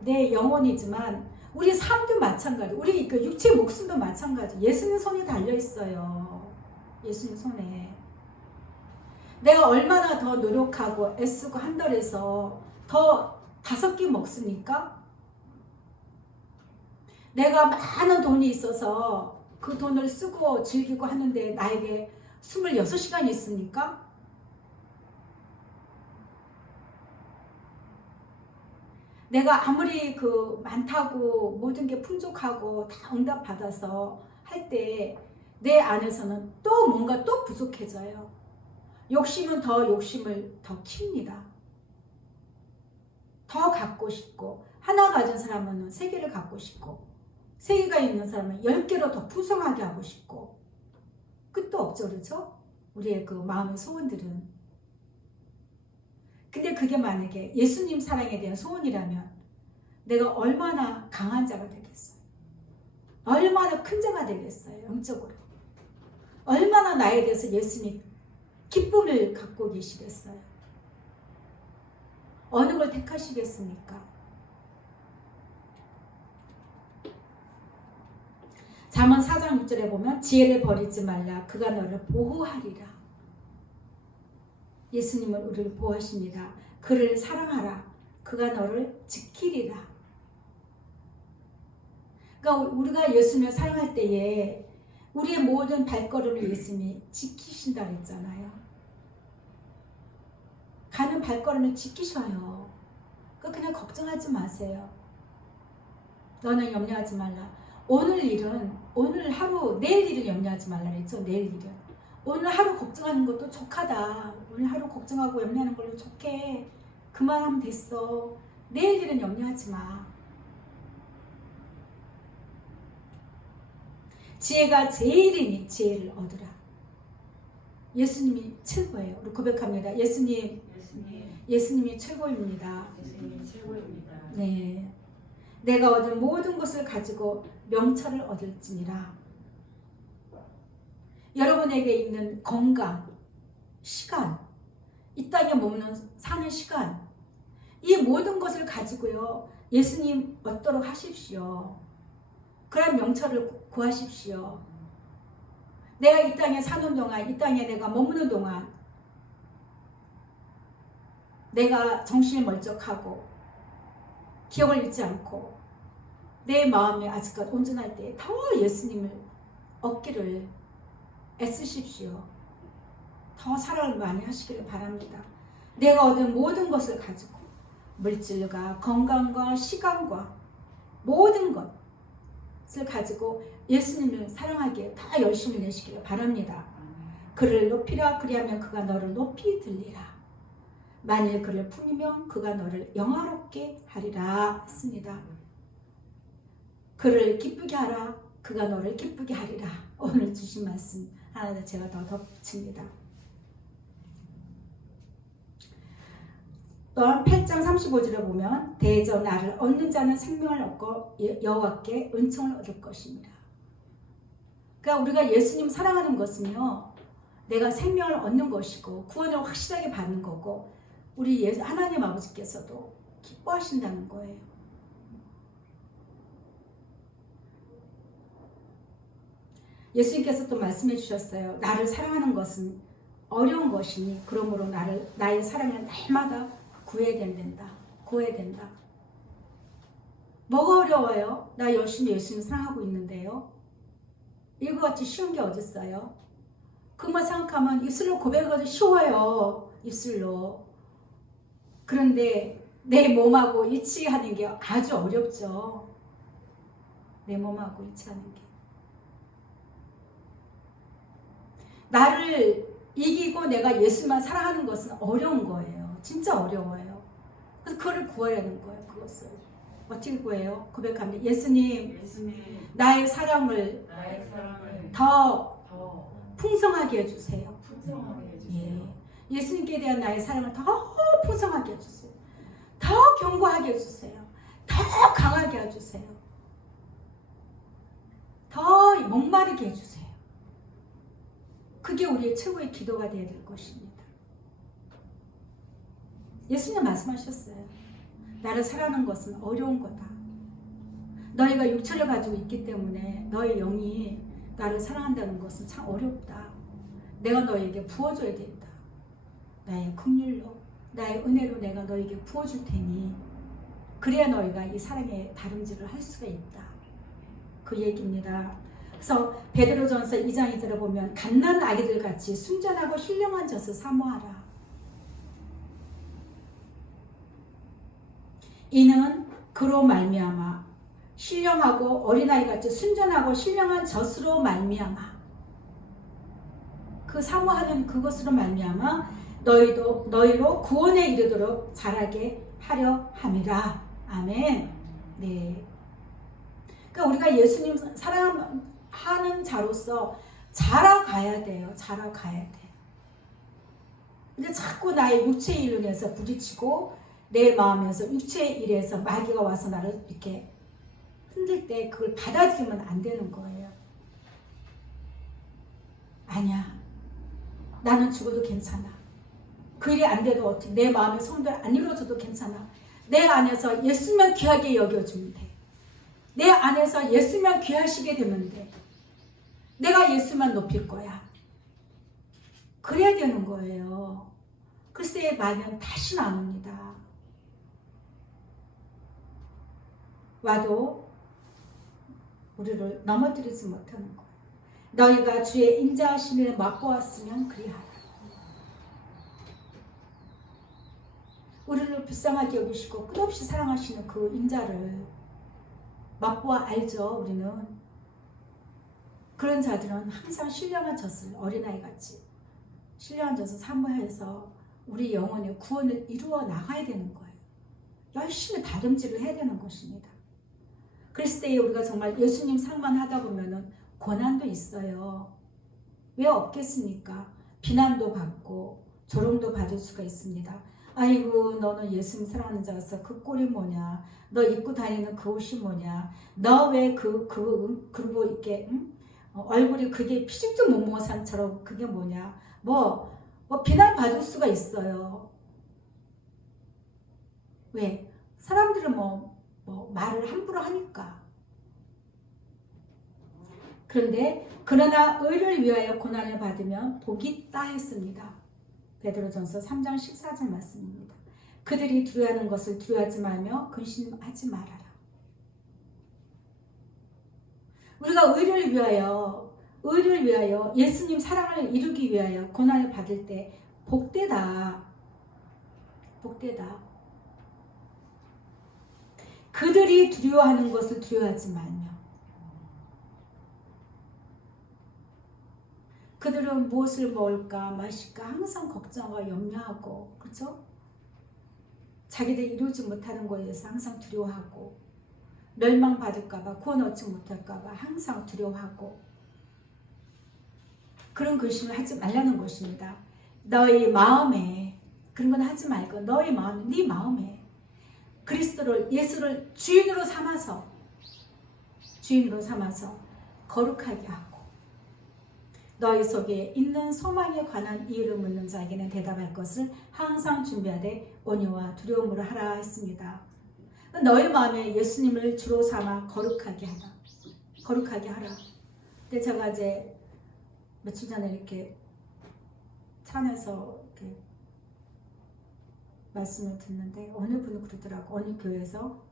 내 영혼이지만 우리 삶도 마찬가지, 우리 그 육체 목숨도 마찬가지. 예수님 손에 달려 있어요. 예수님 손에. 내가 얼마나 더 노력하고 애쓰고 한달에서 더 5끼 먹습니까? 내가 많은 돈이 있어서 그 돈을 쓰고 즐기고 하는데 나에게 26시간이 있습니까? 내가 아무리 그 많다고 모든 게 풍족하고 다 응답받아서 할 때 내 안에서는 또 뭔가 또 부족해져요. 욕심은 욕심을 더 킵니다. 더 갖고 싶고, 하나 가진 사람은 3개를 갖고 싶고, 3개가 있는 사람은 10개로 더 풍성하게 하고 싶고, 끝도 없죠, 그렇죠? 우리의 그 마음의 소원들은. 근데 그게 만약에 예수님 사랑에 대한 소원이라면 내가 얼마나 강한 자가 되겠어요? 얼마나 큰 자가 되겠어요? 영적으로. 얼마나 나에 대해서 예수님 기쁨을 갖고 계시겠어요? 어느 걸 택하시겠습니까? 잠언 4장 6절에 보면 지혜를 버리지 말라. 그가 너를 보호하리라. 예수님은 우리를 보호하십니다. 그를 사랑하라. 그가 너를 지키리라. 그러니까 우리가 예수님을 사랑할 때에 우리의 모든 발걸음을 예수님이 지키신다 그랬잖아요. 가는 발걸음을 지키셔요. 그러니까 그냥 걱정하지 마세요. 너는 염려하지 말라. 오늘 일은, 오늘 하루, 내일 일을 염려하지 말라 그랬죠. 내일 일은. 오늘 하루 걱정하는 것도 족하다. 오늘 하루 걱정하고 염려하는 걸로 족해. 그만하면 됐어. 내일 일은 염려하지 마. 지혜가 제일이니 지혜를 얻으라. 예수님이 최고예요. 우리 고백합니다. 예수님이 최고입니다. 예수님이 최고입니다. 네, 내가 얻은 모든 것을 가지고 명철을 얻을지니라. 여러분에게 있는 건강, 시간, 이 땅에 머무는 사는 시간, 이 모든 것을 가지고요, 예수님 얻도록 하십시오. 그런 명철을 구하십시오. 내가 이 땅에 사는 동안, 이 땅에 내가 머무는 동안 내가 정신이 멀쩍하고 기억을 잃지 않고 내 마음이 아직까지 온전할 때 더 예수님을 얻기를 애쓰십시오. 더 사랑을 많이 하시기를 바랍니다. 내가 얻은 모든 것을 가지고 물질과 건강과 시간과 모든 것을 가지고 예수님을 사랑하기에 다 열심히 내시기를 바랍니다. 그를 높이라. 그리하면 그가 너를 높이 들리라. 만일 그를 품으면 그가 너를 영화롭게 하리라 했습니다. 그를 기쁘게 하라. 그가 너를 기쁘게 하리라. 오늘 주신 말씀 하나 제가 더 덧붙입니다. 또한 8장 35절에 보면 대저 나를 얻는 자는 생명을 얻고 여호와께 은총을 얻을 것입니다. 그러니까 우리가 예수님 사랑하는 것은요, 내가 생명을 얻는 것이고 구원을 확실하게 받는 거고 우리 하나님 아버지께서도 기뻐하신다는 거예요. 예수님께서 또 말씀해 주셨어요. 나를 사랑하는 것은 어려운 것이니 그러므로 나의 사랑을 날마다 구해야 된다. 뭐가 어려워요? 나 열심히 예수님 사랑하고 있는데요. 이거 같이 쉬운 게 어딨어요? 그만 생각하면 입술로 고백하기 쉬워요. 입술로. 그런데 내 몸하고 일치하는 게 아주 어렵죠. 내 몸하고 일치하는 게. 나를 이기고 내가 예수만 사랑하는 것은 어려운 거예요. 진짜 어려워요. 그래서 그거를 구하려는 거예요. 그것을. 어떻게 구해요? 고백합니다. 예수님, 나의 사랑을 더 풍성하게 해주세요. 예. 예수님께 대한 나의 사랑을 더 풍성하게 해주세요. 더 견고하게 해주세요. 더 강하게 해주세요. 더 목마르게 해주세요. 그게 우리의 최고의 기도가 되어야 될 것입니다. 예수님 말씀하셨어요. 나를 사랑하는 것은 어려운 거다. 너희가 육체를 가지고 있기 때문에 너의 영이 나를 사랑한다는 것은 참 어렵다. 내가 너에게 부어줘야 된다. 나의 긍휼로, 나의 은혜로 내가 너에게 부어줄 테니 그래야 너희가 이 사랑의 다름질을 할 수가 있다. 그 얘기입니다. 그래서 베드로전서 2장 2절에 보면 갓난 아기들 같이 순전하고 신령한 젖을 사모하라. 이는 그로 말미암아 신령하고 어린아이 같이 순전하고 신령한 젖으로 말미암아 그 사모하는 그것으로 말미암아 너희로 구원에 이르도록 자라게 하려 함이라. 아멘. 네. 그러니까 우리가 예수님 사랑하는 자로서 자라가야 돼요. 근데 자꾸 나의 육체의 일로 인해서 부딪히고 내 마음에서 육체의 일에서 마귀가 와서 나를 이렇게 흔들 때 그걸 받아들이면 안 되는 거예요. 아니야. 나는 죽어도 괜찮아. 그 일이 안 돼도 어떻게 내 마음의 소원대로 안 이루어져도 괜찮아. 내 안에서 예수만 귀하게 여겨주면 돼. 내 안에서 예수만 귀하시게 되면 돼. 내가 예수만 높일 거야. 그래야 되는 거예요. 글쎄 마귀는 다시는 안 옵니다. 와도 우리를 넘어뜨리지 못하는 거예요. 너희가 주의 인자하심을 맛보았으면 그리하라. 우리를 불쌍하게 여기시고 끝없이 사랑하시는 그 인자를 맛보아 알죠. 우리는 그런 자들은 항상 신령한 젖을 어린아이같이 신령한 젖을 사모해서 우리 영혼의 구원을 이루어 나가야 되는 거예요. 열심히 다름질을 해야 되는 것입니다. 그랬을 때 우리가 정말 예수님 상만 하다 보면은 고난도 있어요. 왜 없겠습니까? 비난도 받고 조롱도 받을 수가 있습니다. 아이고 너는 예수님 사랑하는 자였어. 그 꼴이 뭐냐? 너 입고 다니는 그 옷이 뭐냐? 너 왜 그리고 이렇게 얼굴이 그게 피식도 못 먹은 사람처럼 그게 뭐냐? 뭐 비난 받을 수가 있어요. 왜? 사람들은 뭐 말을 함부로 하니까. 그런데 그러나 의를 위하여 고난을 받으면 복이 있다 했습니다. 베드로전서 3장 14절 말씀입니다. 그들이 두려워하는 것을 두려워하지 말며 근심하지 말아라. 우리가 의를 위하여 예수님 사랑을 이루기 위하여 고난을 받을 때 복되다. 그들이 두려워하는 것을 두려워하지 말며. 그들은 무엇을 먹을까 마실까 항상 걱정과 염려하고, 그렇죠? 자기들이 이루지 못하는 것에 대해서 항상 두려워하고, 멸망받을까봐, 구원 얻지 못할까봐 항상 두려워하고, 그런 근심을 하지 말라는 것입니다. 너희 마음에, 그런 건 하지 말고 너희 마음에, 네 마음에 그리스도를, 예수를 주인으로 삼아서 거룩하게 하고, 너희 속에 있는 소망에 관한 이유를 묻는 자에게는 대답할 것을 항상 준비하되 온유와 두려움으로 하라 했습니다. 너희 마음에 예수님을 주로 삼아 거룩하게 하라. 근데 제가 이제 며칠 전에 이렇게 차 안에서 이렇게 말씀을 듣는데 어느 분이 그러더라고. 어느 교회에서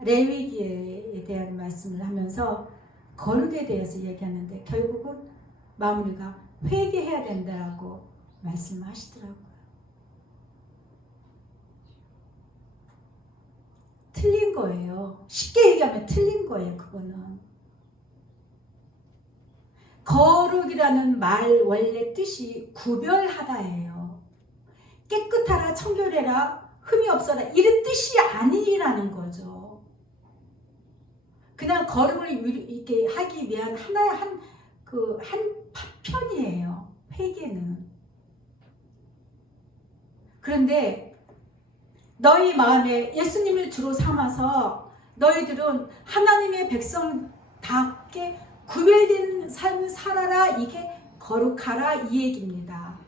레위기에 대한 말씀을 하면서 거룩에 대해서 얘기하는데 결국은 마무리가 회개해야 된다고 말씀을 하시더라고요. 틀린 거예요. 쉽게 얘기하면 틀린 거예요. 그거는. 거룩이라는 말 원래 뜻이 구별하다예요. 깨끗하라, 청결해라, 흠이 없어라 이런 뜻이 아니라는 거죠. 그냥 거룩을 이렇게 하기 위한 하나의 한 파편이에요. 회개는. 그런데 너희 마음에 예수님을 주로 삼아서 너희들은 하나님의 백성답게 구별된 삶을 살아라. 이게 거룩하라 이 얘기입니다.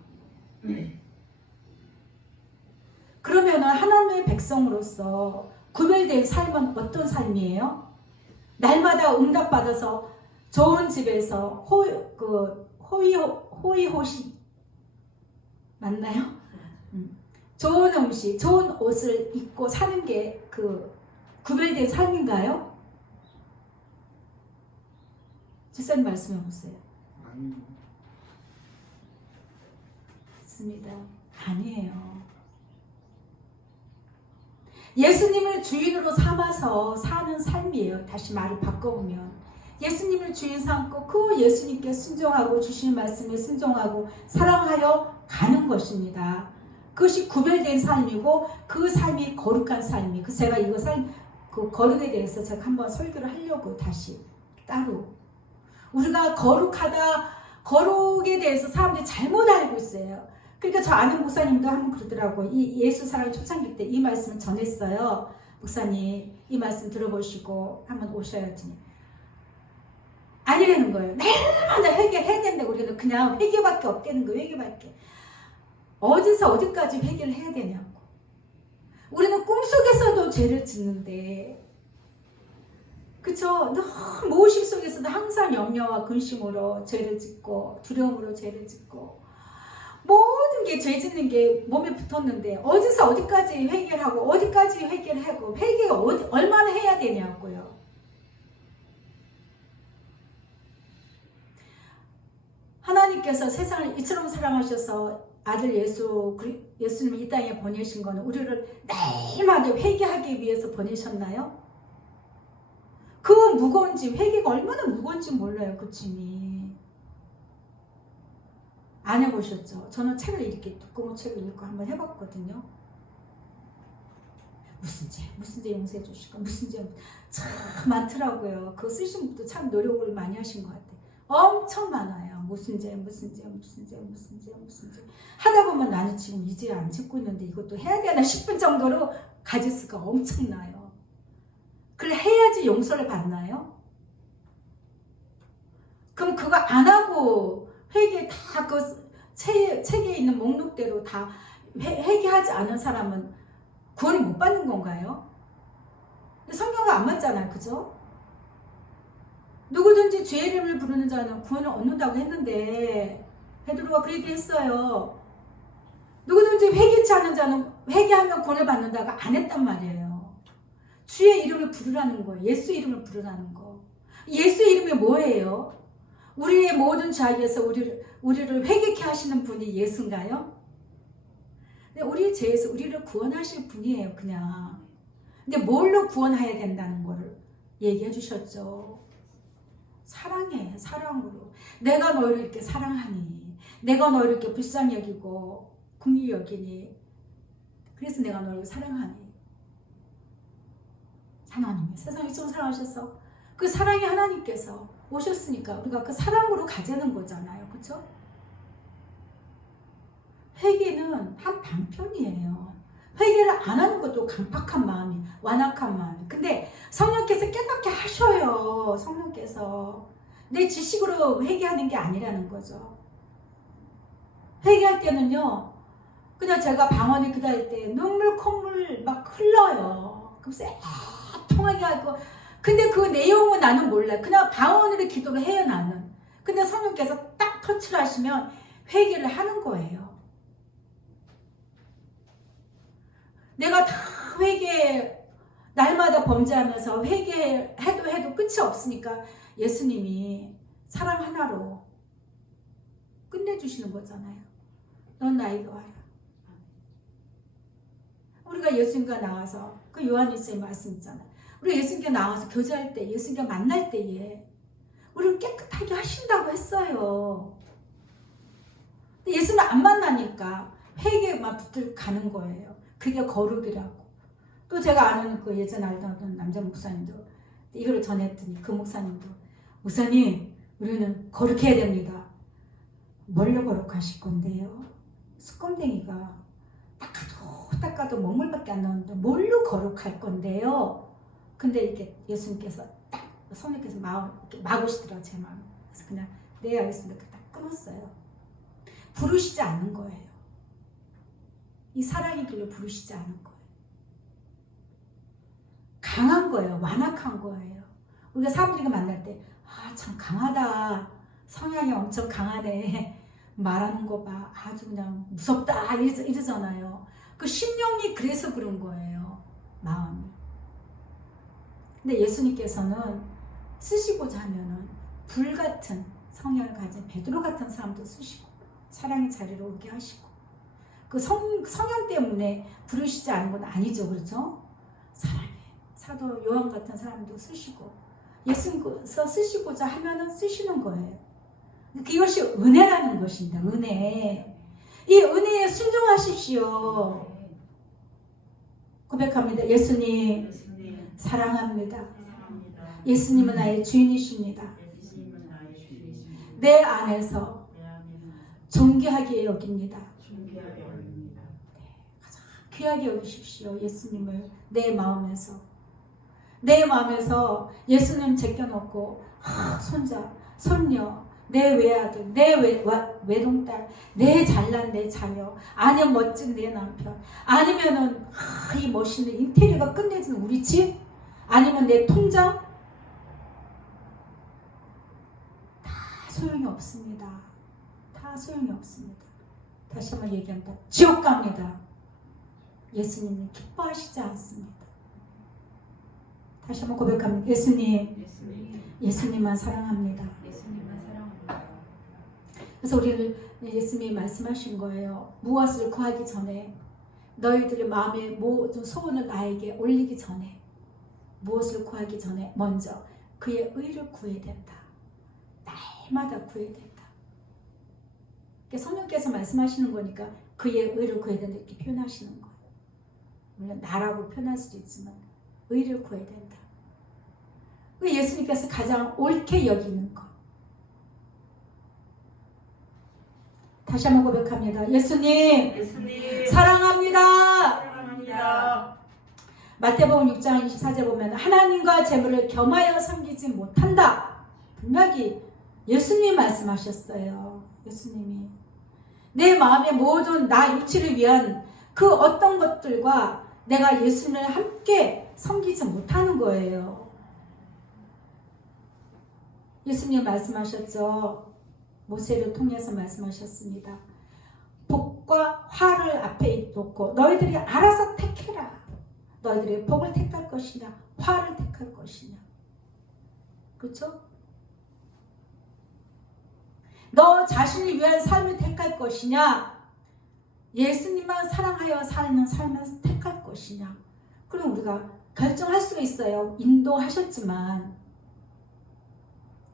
그러면 하나님의 백성으로서 구별된 삶은 어떤 삶이에요? 날마다 응답받아서 좋은 집에서 호의호식 맞나요? 좋은 음식, 좋은 옷을 입고 사는 게 구별된 삶인가요? 주사님 말씀해 보세요. 맞습니다. 아니에요. 예수님을 주인으로 삼아서 사는 삶이에요. 다시 말을 바꿔보면 예수님을 주인 삼고 그 예수님께 순종하고 주시는 말씀에 순종하고 사랑하여 가는 것입니다. 그것이 구별된 삶이고 그 삶이 거룩한 삶이. 제가 이거 그 거룩에 대해서 제가 한번 설교를 하려고 다시 따로. 우리가 거룩에 대해서 사람들이 잘못 알고 있어요. 그러니까 저 아는 목사님도 한번 그러더라고요. 이 예수 사랑 초창기 때 이 말씀을 전했어요. 목사님 이 말씀 들어보시고 한번 오셔야 했더니 아니라는 거예요. 날마다 회개해야 된다고. 우리가 그냥 회개밖에 없다는 거예요. 회개밖에. 어디서 어디까지 회개를 해야 되냐고. 우리는 꿈속에서도 죄를 짓는데, 그쵸? 너무 무의식 속에서도 항상 염려와 근심으로 죄를 짓고 두려움으로 죄를 짓고 모든 게 죄 짓는 게 몸에 붙었는데 어디서 어디까지 회개를 하고 어디까지 회개를 하고 회개가 얼마나 해야 되냐고요. 하나님께서 세상을 이처럼 사랑하셔서 아들 예수님을 이 땅에 보내신 거는 우리를 날마다 회개하기 위해서 보내셨나요? 그 무거운 짐, 회개가 얼마나 무거운지 몰라요. 그 짐이. 안 해보셨죠? 저는 책을 이렇게 두꺼운 책을 읽고 한번 해봤거든요. 무슨 죄 용서해 주실까? 무슨 죄 참 많더라고요. 그거 쓰신 분도 참 노력을 많이 하신 것 같아요. 엄청 많아요. 무슨 죄 하다 보면 나는 지금 이 죄 안 짓고 있는데 이것도 해야 되나 싶은 정도로 가짓수가 엄청나요. 그걸 해야지 용서를 받나요? 그럼 그거 안 하고 회개 다 그 책에 있는 목록대로 다 회개하지 않은 사람은 구원을 못 받는 건가요? 성경과 안 맞잖아요. 그죠? 누구든지 주의 이름을 부르는 자는 구원을 얻는다고 했는데 베드로가 그 얘기 했어요. 누구든지 회개치 않은 자는 회개하면 구원을 받는다고 안 했단 말이에요. 주의 이름을 부르라는 거예요. 예수 이름을 부르라는 거. 예수 이름이 뭐예요? 우리의 모든 죄에서 우리를 회개케 하시는 분이 예수인가요? 우리의 죄에서 우리를 구원하실 분이에요. 그냥. 근데 뭘로 구원해야 된다는 거를 얘기해 주셨죠. 사랑해. 사랑으로. 내가 너를 이렇게 사랑하니, 내가 너를 이렇게 불쌍히 여기고 긍휼히 여기니, 그래서 내가 너를 사랑하니. 하나님이 세상을 좀 사랑하셔서 그 사랑의 하나님께서 오셨으니까 우리가 그 사랑으로 가자는 거잖아요. 그렇죠? 회개는 한 방편이에요. 회개를 안 하는 것도 강팍한 마음이, 완악한 마음이. 근데 성령께서 깨닫게 하셔요. 성령께서. 내 지식으로 회개하는 게 아니라는 거죠. 회개할 때는요, 그냥 제가 방언을 기도할 때 눈물 콧물 막 흘러요. 그럼 통하게 하고. 근데 그 내용은 나는 몰라요. 그냥 방언으로 기도를 해요, 나는. 근데 성령께서 딱 터치를 하시면 회개를 하는 거예요. 내가 다 날마다 범죄하면서 회개해도 끝이 없으니까 예수님이 사랑 하나로 끝내주시는 거잖아요. 넌 나에게 와라. 우리가 예수님과 나와서 그 요한일서의 말씀 있잖아요. 우리 예수님께 나와서 교제할 때, 예수님께 만날 때에 우리를 깨끗하게 하신다고 했어요. 근데 예수님 안 만나니까 회개만 붙들 가는 거예요. 그게 거룩이라고. 또 제가 아는 그 예전에 알던 남자 목사님도 이걸 전했더니 그 목사님도, 목사님, 우리는 거룩해야 됩니다. 뭘로 거룩하실 건데요? 수검댕이가 닦아도 먹물밖에 안 나오는데 뭘로 거룩할 건데요? 근데 이렇게 예수님께서 딱 성령께서 이렇게 막으시더라고요, 제 마음. 그래서 그냥 네 알겠습니다. 딱 끊었어요. 부르시지 않은 거예요. 이 사랑의 길로 부르시지 않은 거예요. 강한 거예요. 완악한 거예요. 우리가 사람들과 만날 때, 참 강하다. 성향이 엄청 강하네. 말하는 거 봐. 아주 그냥 무섭다. 이러잖아요. 그 심령이 그래서 그런 거예요. 마음이. 근데 예수님께서는 쓰시고자 하면은 불같은 성향을 가진 베드로 같은 사람도 쓰시고, 사랑의 자리로 오게 하시고, 그 성향 때문에 부르시지 않은 건 아니죠. 그렇죠? 사랑해. 사도 요한 같은 사람도 쓰시고, 예수님께서 쓰시고자 하면은 쓰시는 거예요. 그것이 은혜라는 것입니다. 은혜. 이 은혜에 순종하십시오. 고백합니다. 예수님, 사랑합니다. 예수님은 나의 주인이십니다. 내 안에서 존귀하게 여깁니다. 가장 귀하게 여기십시오. 예수님을 내 마음에서 예수님 제껴놓고 손자, 손녀, 내 외아들, 내 외동딸, 내 잘난 내 자녀, 아니면 멋진 내 남편, 아니면은 이 멋있는 인테리어가 끝내주는 우리 집, 아니면 내 통장, 다 소용이 없습니다. 다 소용이 없습니다. 다시 한번 얘기합니다. 지옥 갑니다. 예수님이 기뻐하시지 않습니다. 다시 한번 고백합니다. 예수님만 사랑합니다. 그래서 우리를 예수님이 말씀하신 거예요. 무엇을 구하기 전에, 너희들의 마음의 모든 소원을 나에게 올리기 전에, 무엇을 구하기 전에 먼저 그의 의를 구해야 된다. 날마다 구해야 된다. 성령께서 말씀하시는 거니까 그의 의를 구해야 된다 이렇게 표현하시는 거예요. 물론 나라고 표현할 수도 있지만 의를 구해야 된다. 예수님께서 가장 옳게 여기는 것, 다시 한번 고백합니다. 예수님, 예수님 사랑합니다. 사랑합니다. 마태복음 6장 24절 보면 하나님과 재물을 겸하여 섬기지 못한다. 분명히 예수님이 말씀하셨어요. 예수님이 내 마음의 모든 나 육체를 위한 그 어떤 것들과 내가 예수님을 함께 섬기지 못하는 거예요. 예수님 말씀하셨죠. 모세를 통해서 말씀하셨습니다. 복과 화를 앞에 놓고 너희들이 알아서 택해라. 너희들이 복을 택할 것이냐 화를 택할 것이냐. 그렇죠? 너 자신을 위한 삶을 택할 것이냐 예수님만 사랑하여 사는 삶을 택할 것이냐. 그럼 우리가 결정할 수가 있어요. 인도하셨지만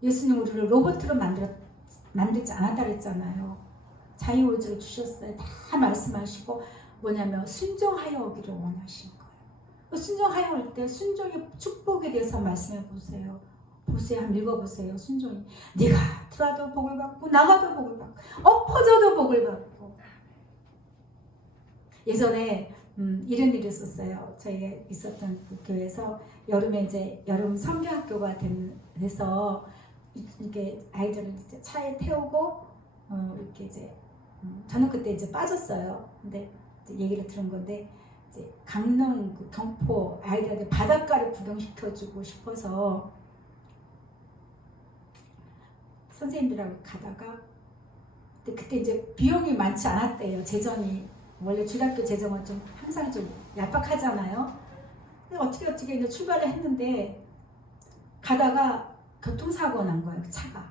예수님 우리를 로봇으로 만들지 않았다 그랬잖아요. 자유의지를 주셨어요. 다 말씀하시고 뭐냐면 순종하여 오기를 원하신 거예요. 순종하여 올 때 순종의 축복에 대해서 말씀해 보세요. 보세요. 한번 읽어보세요. 순종이 네가 들어도 복을 받고 나가도 복을 받고 엎어져도 복을 받고. 예전에 이런 일이 있었어요. 저희가 있었던 그 교회에서 여름에 이제 여름 성경학교가 돼서 이렇게 아이들을 이제 차에 태우고 이렇게 이제 저는 그때 이제 빠졌어요. 근데 이제 얘기를 들은 건데 이제 강릉 그 경포 아이들한테 바닷가를 구경시켜주고 싶어서 선생님들하고 가다가 그때 이제 비용이 많지 않았대요. 재정이 원래 중학교 재정은 좀 항상 좀 얄팍하잖아요. 근데 어떻게 이제 출발을 했는데 가다가 교통사고 난 거예요. 그 차가.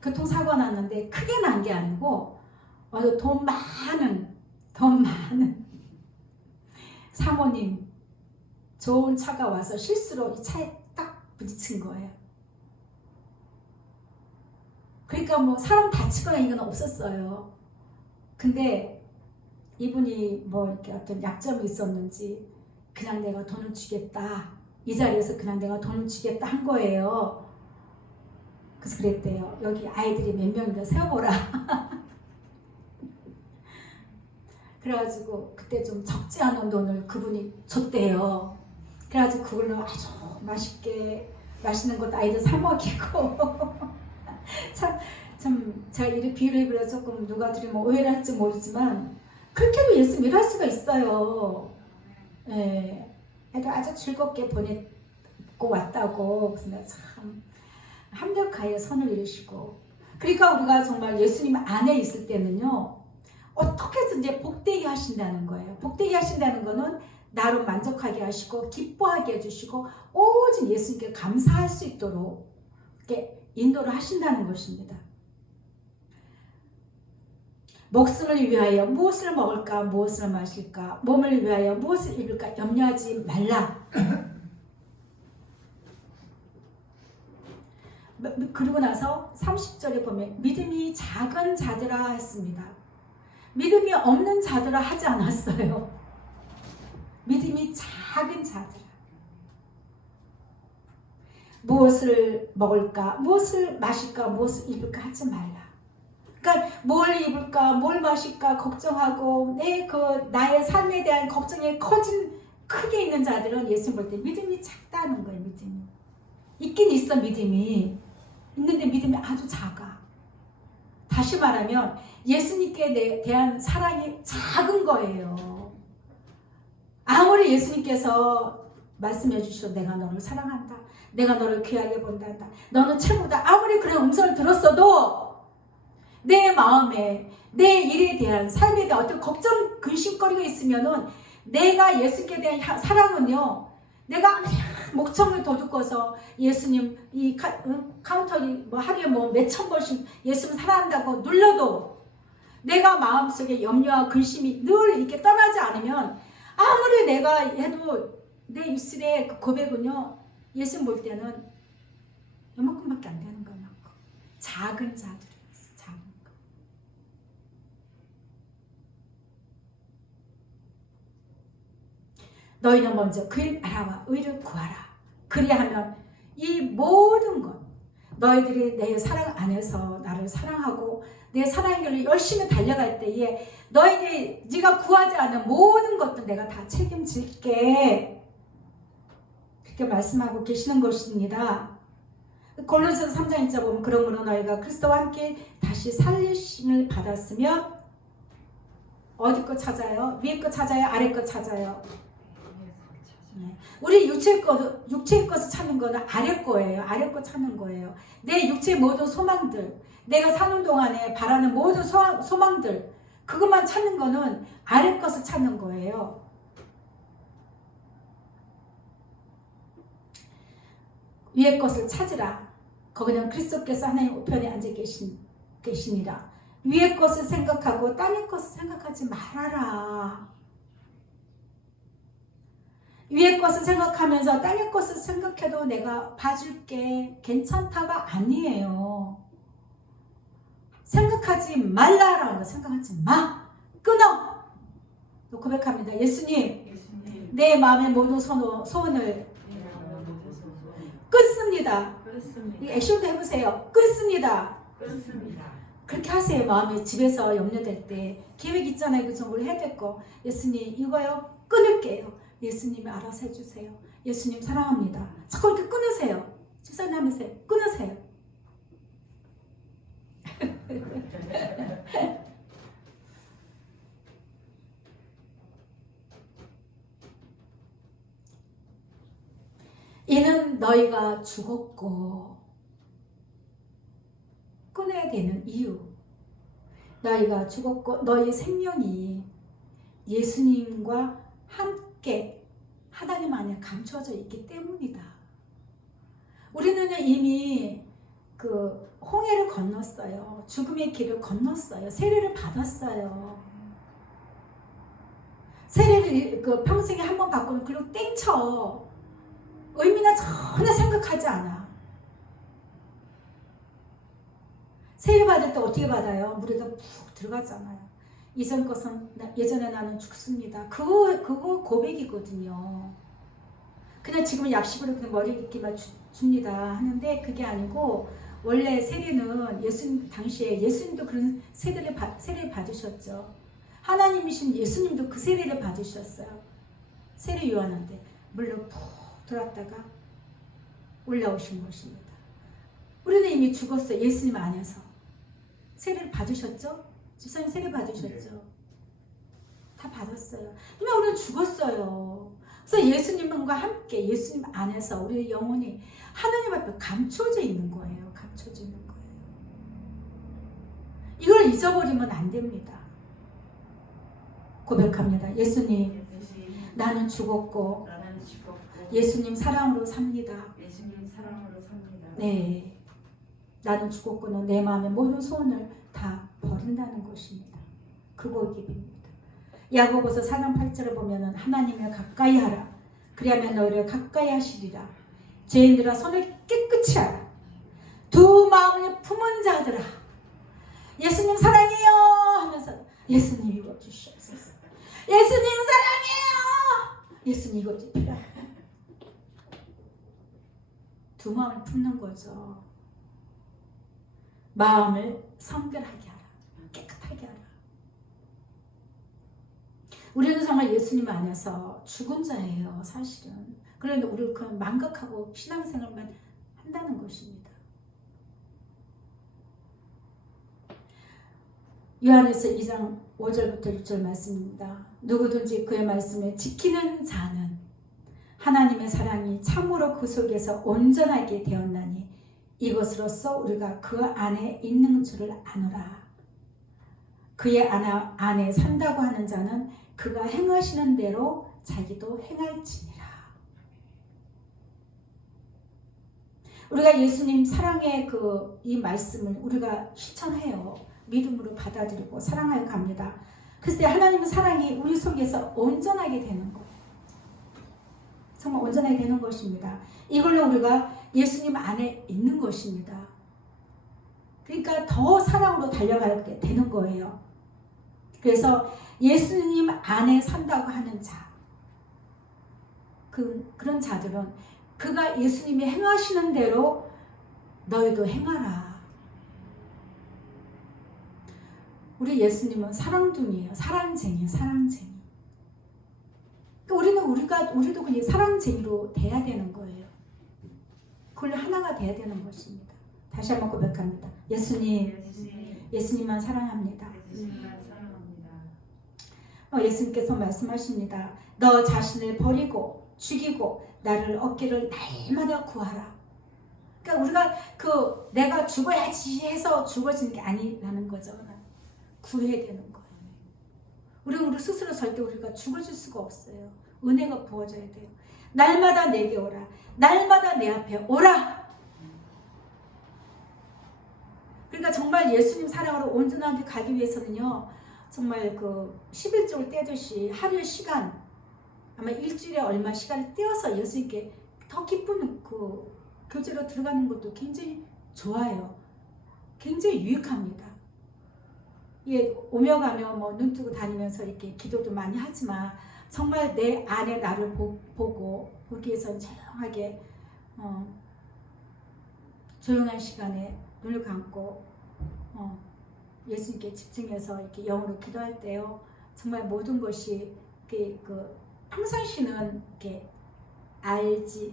교통사고 났는데 크게 난 게 아니고 돈 많은 사모님 좋은 차가 와서 실수로 이 차에 딱 부딪힌 거예요. 그러니까 뭐 사람 다치거나 이건 없었어요. 근데 이분이 뭐 이렇게 어떤 약점이 있었는지 그냥 내가 돈을 주겠다. 이 자리에서 그냥 내가 돈을 주겠다 한 거예요. 그래서 그랬대요. 여기 아이들이 몇 명인가 세워보라. 그래가지고 그때 좀 적지 않은 돈을 그분이 줬대요. 그래가지고 그걸로 아주 맛있는 것도 아이들 사 먹이고 참 제가 이렇게 비유를 해버려 조금 누가 들으면 오해를 할지 모르지만 그렇게도 예수 일할 수가 있어요. 예, 애들 아주 즐겁게 보냈고 왔다고. 그래서 내가 참 합력하여 선을 이루시고. 그러니까 우리가 정말 예수님 안에 있을 때는요 어떻게 해서든지 복되게 하신다는 거예요. 복되게 하신다는 거는 나로 만족하게 하시고 기뻐하게 해주시고 오직 예수님께 감사할 수 있도록 이렇게 인도를 하신다는 것입니다. 목숨을 위하여 무엇을 먹을까 무엇을 마실까 몸을 위하여 무엇을 입을까 염려하지 말라. 그리고 나서 30절에 보면 믿음이 작은 자들아 했습니다. 믿음이 없는 자들아 하지 않았어요. 믿음이 작은 자들아. 무엇을 먹을까 무엇을 마실까 무엇을 입을까 하지 말라. 그러니까 뭘 입을까 뭘 마실까 걱정하고 나의 삶에 대한 걱정이 크게 있는 자들은 예수 볼 때 믿음이 작다는 거예요. 믿음이 있긴 있어. 믿음이 있는데 믿음이 아주 작아. 다시 말하면 예수님께 대한 사랑이 작은 거예요. 아무리 예수님께서 말씀해 주셔도 내가 너를 사랑한다. 내가 너를 귀하게 본단다. 너는 최고다. 아무리 그런 음성을 들었어도 내 마음에 내 일에 대한 삶에 대한 어떤 걱정 근심거리가 있으면은 내가 예수께 대한 사랑은요 내가 목청을 도둑어서 예수님 이 카운터리 뭐 하루에 뭐 몇천 번씩 예수님 사랑한다고 눌러도 내가 마음속에 염려와 근심이 늘 이렇게 떠나지 않으면 아무리 내가 해도 내 입술의 그 고백은요 예수님 볼 때는 이만큼밖에 안 되는 거예요. 작은 자들이 있어. 작은 거. 너희는 먼저 그의 나라와 의를 구하라. 그리하면 이 모든 것 너희들이 내 사랑 안에서 나를 사랑하고 내 사랑의 길로 열심히 달려갈 때에 네가 구하지 않은 모든 것도 내가 다 책임질게. 그렇게 말씀하고 계시는 것입니다. 골로새서 3장 1절 보면 그러므로 너희가 그리스도와 함께 다시 살리심을 받았으면 어디 거 찾아요? 위에 거 찾아요? 아래 거 찾아요? 우리 육체의 것을 찾는 거는 아래 거예요. 아래 거 찾는 거예요. 내 육체의 모든 소망들, 내가 사는 동안에 바라는 모든 소망들, 그것만 찾는 거는 아래 것을 찾는 거예요. 위의 것을 찾으라. 거기는 그리스도께서 하나님 우편에 앉아 계시니라. 위의 것을 생각하고 땅의 것을 생각하지 말아라. 위의 것을 생각하면서 땅의 것을 생각해도 내가 봐줄게, 괜찮다가 아니에요. 생각하지 말라라는 거 생각하지 마. 끊어. 고백합니다. 예수님, 내 마음의 모든 소원을 끊습니다. 액션도 해보세요. 끊습니다. 그렇게 하세요. 마음이 집에서 염려될 때 계획 있잖아요. 그죠? 우리 해야 될 거. 예수님 이거요 끊을게요. 예수님이 알아서 해주세요. 예수님 사랑합니다. 자꾸 이렇게 끊으세요. 집사님 하면서 끊으세요. 이는 너희가 죽었고, 끊어야 되는 이유, 너희가 죽었고 너희 생명이 예수님과 함께 하나님 안에 감춰져 있기 때문이다. 우리는 이미 그 홍해를 건넜어요. 죽음의 길을 건넜어요. 세례를 받았어요. 세례를 그 평생에 한 번 받고는 그리고 땡쳐. 의미나 전혀 생각하지 않아. 세례 받을 때 어떻게 받아요? 물에다 푹 들어가잖아요. 이전 것은 예전에 나는 죽습니다. 그거 고백이거든요. 그냥 지금은 약식으로 그냥 머리 이렇게만 줍니다 하는데 그게 아니고 원래 세례는 예수님 당시에 예수님도 그런 세례를 받으셨죠. 하나님이신 예수님도 그 세례를 받으셨어요. 세례 요한한테 물로 푹 들어왔다가 올라오신 것입니다. 우리는 이미 죽었어요. 예수님 안에서. 세례를 받으셨죠? 집사님 세례 받으셨죠? 다 받았어요. 그러면 우리는 죽었어요. 그래서 예수님과 함께 예수님 안에서 우리의 영혼이 하나님 앞에 감춰져 있는 거예요. 감춰져 있는 거예요. 이걸 잊어버리면 안 됩니다. 고백합니다. 예수님, 나는 죽었고 예수님 사랑으로 삽니다. 네, 나는 죽었고 내 마음의 모든 소원을 다 버린다는 것입니다. 그 고백입니다. 야고보서 4장 8절을 보면은 하나님을 가까이 하라. 그리하면 너희를 가까이 하시리라. 죄인들아 손을 깨끗이 하라. 두 마음을 품은 자들아. 예수님 사랑해요 하면서 예수님 이거 주시옵소서. 예수님 사랑해요. 예수님 이거 필요해. 두 마음을 품는 거죠. 마음을 성결하게 하라. 깨끗하게 하라. 우리는 정말 예수님 안에서 죽은 자예요. 사실은. 그런데 우리를 그런 망각하고 신앙생활만 한다는 것입니다. 요한일서 2장 5절부터 6절 말씀입니다. 누구든지 그의 말씀을 지키는 자는 하나님의 사랑이 참으로 그 속에서 온전하게 되었나니 이것으로써 우리가 그 안에 있는 줄을 아노라. 그의 안에 산다고 하는 자는 그가 행하시는 대로 자기도 행할지니라. 우리가 예수님 사랑의 이 말씀을 우리가 실천해요. 믿음으로 받아들이고 사랑하여 갑니다. 그래서 하나님의 사랑이 우리 속에서 온전하게 되는 거예요. 정말 온전하게 되는 것입니다. 이걸로 우리가 예수님 안에 있는 것입니다. 그러니까 더 사랑으로 달려가게 되는 거예요. 그래서 예수님 안에 산다고 하는 자, 그런 자들은 그가 예수님이 행하시는 대로 너희도 행하라. 우리 예수님은 사랑둥이에요. 사랑쟁이에요. 사랑쟁이. 그러니까 우리도 그냥 사랑쟁이로 돼야 되는 거예요. 그걸로 하나가 돼야 되는 것입니다. 다시 한번 고백합니다. 예수님만 사랑합니다. 예수님께서 말씀하십니다. 너 자신을 버리고 죽이고 나를 얻기를 날마다 구하라. 그러니까 우리가 내가 죽어야지 해서 죽어지는 게 아니라는 거죠. 구해야 되는 거예요. 우리 스스로 절대 우리가 죽어줄 수가 없어요. 은혜가 부어져야 돼요. 날마다 내게 오라. 날마다 내 앞에 오라. 그러니까 정말 예수님 사랑으로 온전하게 가기 위해서는요. 정말 11조를 떼듯이 하루의 시간, 아마 일주일에 얼마 시간을 떼어서 예수님께 더 기쁜 교제로 들어가는 것도 굉장히 좋아요. 굉장히 유익합니다. 오며 가며 눈 뜨고 다니면서 이렇게 기도도 많이 하지만 정말 내 안에 나를 보고 보기 위해서 조용하게 조용한 시간에 눈을 감고 예수님께 집중해서 이렇게 영으로 기도할 때요. 정말 모든 것이 평상시는 이렇게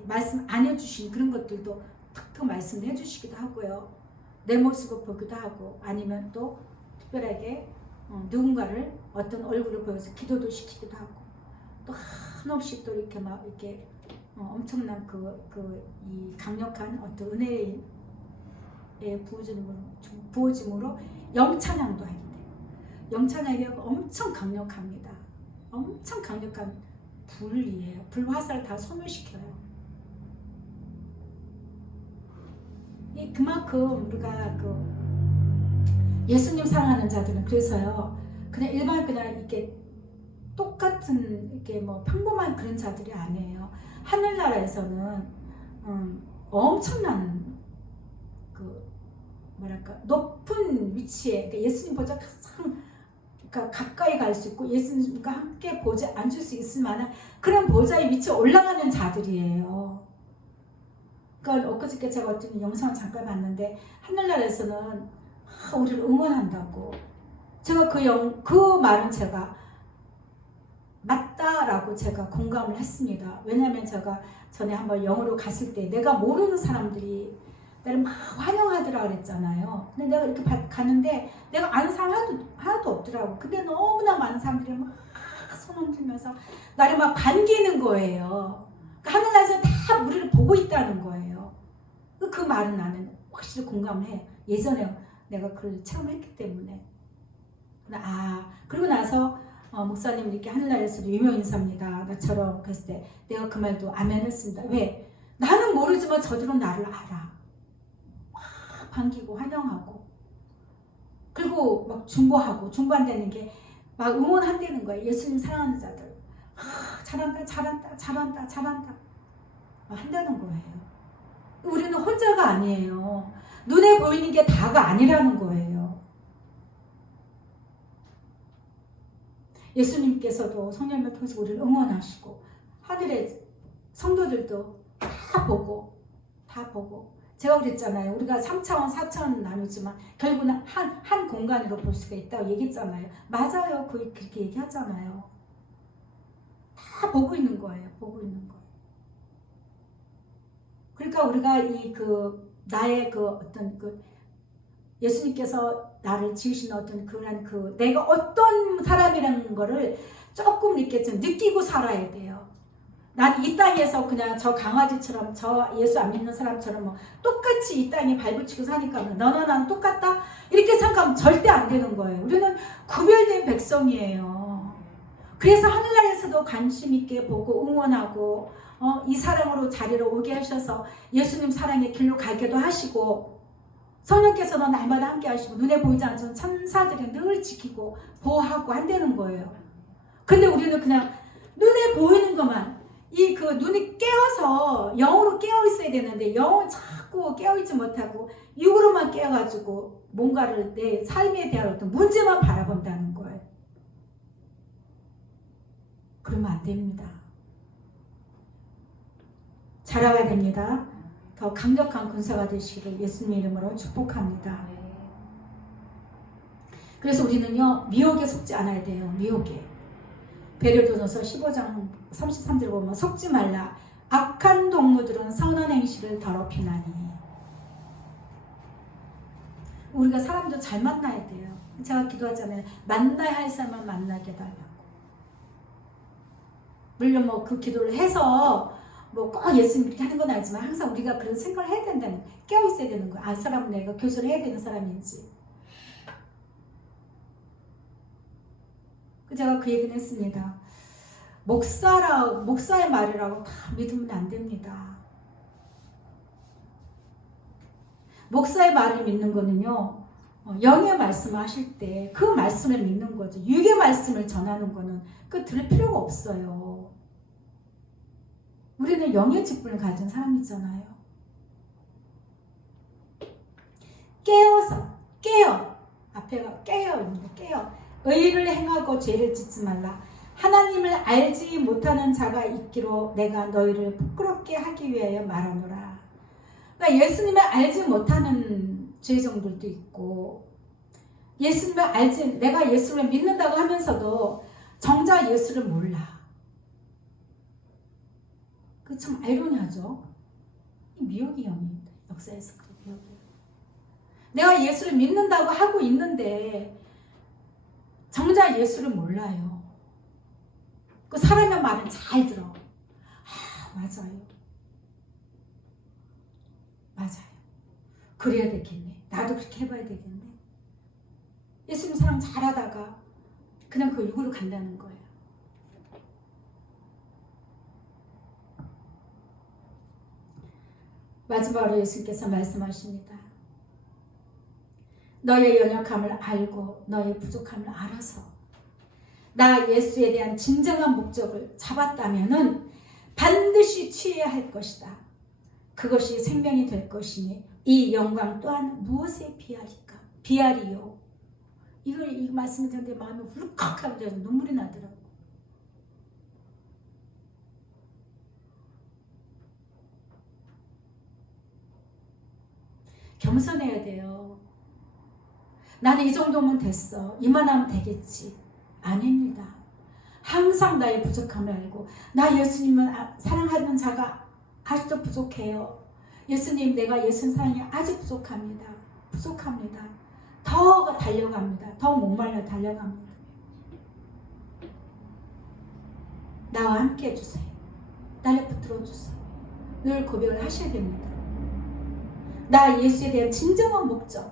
말씀 안 해주신 그런 것들도 탁탁 말씀을 해주시기도 하고요. 내 모습을 보기도 하고 아니면 또 특별하게 누군가를 어떤 얼굴을 보여서 기도도 시키기도 하고 또 한없이 또 이렇게 엄청난 이 강력한 어떤 은혜의 부어짐으로 영찬양도 하게 돼요. 영찬양이 엄청 강력합니다. 엄청 강력한 불이에요. 불화살을 다 소멸시켜요. 그만큼 우리가 예수님 사랑하는 자들은 그래서요. 그냥 이렇게 똑같은 이렇게 평범한 그런 자들이 아니에요. 하늘나라에서는 엄청난 높은 위치에 예수님보다 가장 가까이 갈 수 있고 예수님과 함께 앉을 수 있을 만한 그런 보좌의 위치에 올라가는 자들이에요. 그러니까 엊그저께 제가 어떤 영상을 잠깐 봤는데 하늘나라에서는 우리를 응원한다고 제가 그 말은 제가 맞다라고 제가 공감을 했습니다. 왜냐하면 제가 전에 한번 영어로 갔을 때 내가 모르는 사람들이 나를 막 환영하더라 그랬잖아요. 근데 내가 이렇게 갔는데 내가 아는 사람 하나도 없더라고. 근데 너무나 많은 사람들이 막 손 흔들면서 나를 막 반기는 거예요. 그러니까 하늘나라에서 다 우리를 보고 있다는 거예요. 그 말은 나는 확실히 공감을 해. 예전에 내가 그걸 체험했기 때문에. 그리고 나서 목사님 이렇게 하늘나라에서도 유명 인사입니다. 나처럼 그랬을 때 내가 그 말도 아멘 했습니다. 왜? 나는 모르지만 저들은 나를 알아. 막 반기고 환영하고 그리고 막 중보한다는 게 막 응원한다는 거예요. 예수님 사랑하는 자들. 잘한다 한다는 거예요. 우리는 혼자가 아니에요. 눈에 보이는 게 다가 아니라는 거예요. 예수님께서도 성령을 통해서 우리를 응원하시고 하늘의 성도들도 다 보고 제가 그랬잖아요. 우리가 3차원 4차원 나누지만 결국은 한 공간으로 볼 수가 있다고 얘기했잖아요. 맞아요. 그렇게 얘기하잖아요. 다 보고 있는 거예요. 그러니까 우리가 나의 예수님께서 나를 지으신 어떤 내가 어떤 사람이라는 거를 조금 이렇게 좀 느끼고 살아야 돼요. 난 이 땅에서 그냥 저 강아지처럼 저 예수 안 믿는 사람처럼 똑같이 이 땅에 발붙이고 사니까 너나 나는 똑같다? 이렇게 생각하면 절대 안 되는 거예요. 우리는 구별된 백성이에요. 그래서 하늘나라에서도 관심 있게 보고 응원하고 이 사랑으로 자리로 오게 하셔서 예수님 사랑의 길로 가게도 하시고 성령께서는 날마다 함께 하시고 눈에 보이지 않는 천사들이 늘 지키고 보호하고 한다는 거예요. 근데 우리는 그냥 눈에 보이는 것만 눈이 깨어서 영으로 깨어 있어야 되는데 영은 자꾸 깨어 있지 못하고 육으로만 깨어가지고 뭔가를 내 삶에 대한 어떤 문제만 바라본다는 거예요. 그러면 안 됩니다. 자라야 됩니다. 더 강력한 군사가 되시기를 예수님 이름으로 축복합니다. 그래서 우리는요, 미혹에 속지 않아야 돼요. 미혹에. 베드로전서 15장 33절 보면 속지 말라. 악한 동무들은 선한 행실을 더럽히나니. 우리가 사람도 잘 만나야 돼요. 제가 기도하잖아요. 만나야 할 사람만 만나게 해달라고. 물론 뭐 그 기도를 해서 뭐 꼭 예수님 이렇게 하는 건 아니지만 항상 우리가 그런 생각을 해야 된다는 거예요. 깨어 있어야 되는 거예요. 아, 사람은 내가 교제를 해야 되는 사람인지. 제가 그 얘기는 했습니다. 목사의 말이라고 다 믿으면 안 됩니다. 목사의 말을 믿는 거는요, 영의 말씀을 하실 때 그 말씀을 믿는 거죠. 육의 말씀을 전하는 거는 그 들을 필요가 없어요. 우리는 영의 직분을 가진 사람이잖아요. 깨어. 앞에가 깨어입니다. 깨어. 의를 행하고 죄를 짓지 말라. 하나님을 알지 못하는 자가 있기로 내가 너희를 부끄럽게 하기 위하여 말하노라. 그러니까 예수님을 알지 못하는 죄종들도 있고, 내가 예수를 믿는다고 하면서도 정작 예수를 몰라. 그 참 아이러니하죠. 미혹의 영입니다. 역사에서 그 미혹이에요. 내가 예수를 믿는다고 하고 있는데 정작 예수를 몰라요. 그 사람의 말은 잘 들어. 맞아요. 그래야 되겠네. 나도 그렇게 해봐야 되겠네. 예수님 사랑 잘하다가 그냥 그 육으로 간다는 거예요. 마지막으로 예수님께서 말씀하십니다. 너의 연약함을 알고 너의 부족함을 알아서 나 예수에 대한 진정한 목적을 잡았다면은 반드시 취해야 할 것이다. 그것이 생명이 될 것이니 이 영광 또한 무엇에 비하리까? 비하리요. 이 말씀을 듣는데 마음이 울컥하면서 눈물이 나더라고요. 겸손해야 돼요. 나는 이 정도면 됐어. 이만하면 되겠지. 아닙니다. 항상 나의 부족함을 알고 나 예수님을 사랑하는 자가 아직도 부족해요. 예수님, 내가 예수님 사랑이 아직 부족합니다. 더 달려갑니다. 더 목말라 달려갑니다. 나와 함께 해주세요. 나를 붙들어 주세요. 늘 고백을 하셔야 됩니다. 나 예수에 대한 진정한 목적이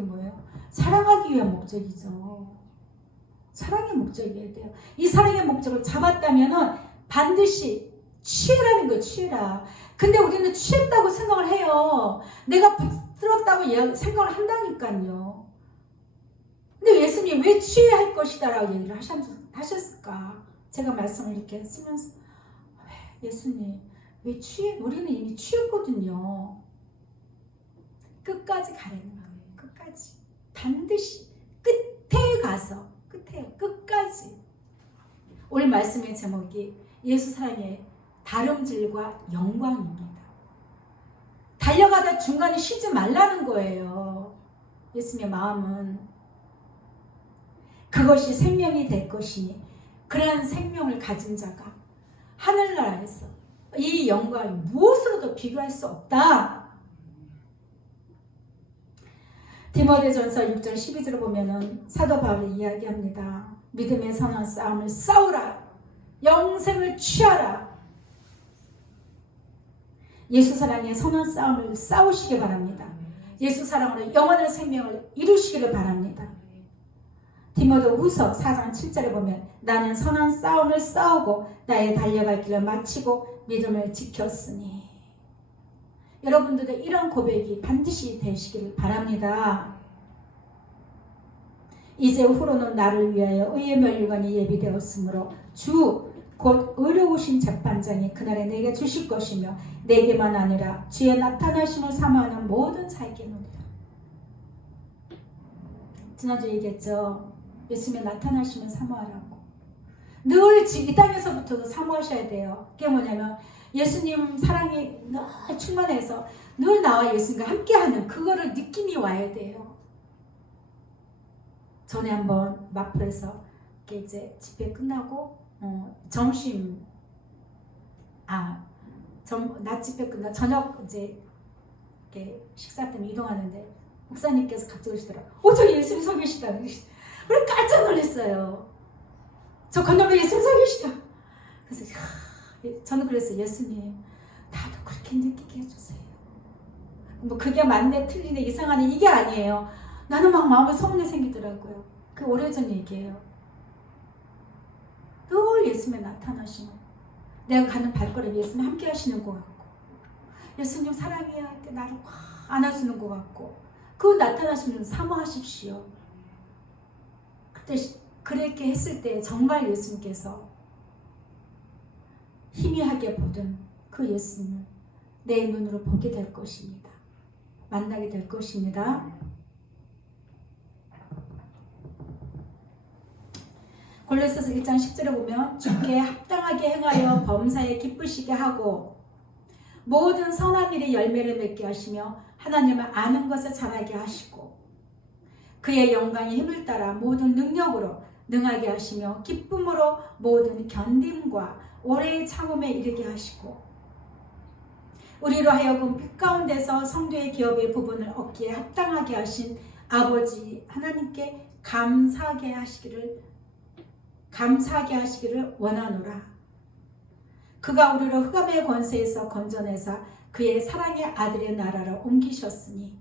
뭐예요? 사랑하기 위한 목적이죠. 사랑의 목적이어야 돼요. 이 사랑의 목적을 잡았다면 반드시 취해라는 거예요. 취해라. 근데 우리는 취했다고 생각을 해요. 내가 붙들었다고 생각을 한다니까요. 근데 예수님 왜 취해야 할 것이다 라고 얘기를 하셨을까? 제가 말씀을 이렇게 쓰면서 예수님 왜 우리는 이미 취했거든요. 끝까지 가라는 거예요. 끝까지. 반드시 끝에 가서 끝까지. 오늘 말씀의 제목이 예수 사랑의 다름질과 영광입니다. 달려가다 중간에 쉬지 말라는 거예요. 예수님의 마음은 그것이 생명이 될 것이니 그러한 생명을 가진 자가 하늘나라에서 이 영광이 무엇으로도 비교할 수 없다. 디모데전서 6장 12절을 보면은 사도 바울이 이야기합니다. 믿음의 선한 싸움을 싸우라. 영생을 취하라. 예수 사랑의 선한 싸움을 싸우시기 바랍니다. 예수 사랑으로 영원한 생명을 이루시기를 바랍니다. 디모데 후서 4장 7절에 보면 나는 선한 싸움을 싸우고 나의 달려갈 길을 마치고 믿음을 지켰으니. 여러분들도 이런 고백이 반드시 되시기를 바랍니다. 이제 후로는 나를 위하여 의의 면류관이 예비되었으므로 주 곧 의로우신 재판장이 그날에 내게 주실 것이며 내게만 아니라 주의 나타나심을 사모하는 모든 자에게노니라. 지난주 얘기했죠. 예수님의 나타나심을 사모하라고. 늘 이 땅에서부터도 사모하셔야 돼요. 그게 뭐냐면 예수님 사랑이 늘 충만해서 늘 나와 예수님과 함께하는 그거를 느낌이 와야 돼요. 전에 한번 마포에서 이렇게 이제 집회 끝나고 점심 낮 집회 끝나 저녁 이제 이렇게 식사 때문에 이동하는데 목사님께서 갑자기 오시더라고요. 저 예수님 서 계시다. 우리 깜짝 놀랐어요. 저 건너면 예수님 서 계시다. 그래서 저는 그랬어요. 예수님 나도 그렇게 느끼게 해주세요. 뭐 그게 맞네 틀리네 이상하네 이게 아니에요. 나는 막 마음에 소문이 생기더라고요. 그 오래전 얘기예요. 늘 예수님이 나타나시는 내가 가는 발걸음에 예수님이 함께 하시는 것 같고 예수님 사랑해야 할 때 나를 확 안아주는 것 같고 그 나타나시는 사모하십시오. 그때 그렇게 했을 때 정말 예수님께서 희미하게 보던 그 예수님을 내 눈으로 보게 될 것입니다. 만나게 될 것입니다. 골로새서 1장 10절에 보면 주께 합당하게 행하여 범사에 기쁘시게 하고 모든 선한 일에 열매를 맺게 하시며 하나님을 아는 것에 자라게 하시고 그의 영광의 힘을 따라 모든 능력으로 능하게 하시며 기쁨으로 모든 견딤과 오래의 참음에 이르게 하시고 우리로 하여금 빛 가운데서 성도의 기업의 부분을 얻기에 합당하게 하신 아버지 하나님께 감사하게 하시기를 원하노라. 그가 우리를 흑암의 권세에서 건져내사 그의 사랑의 아들의 나라로 옮기셨으니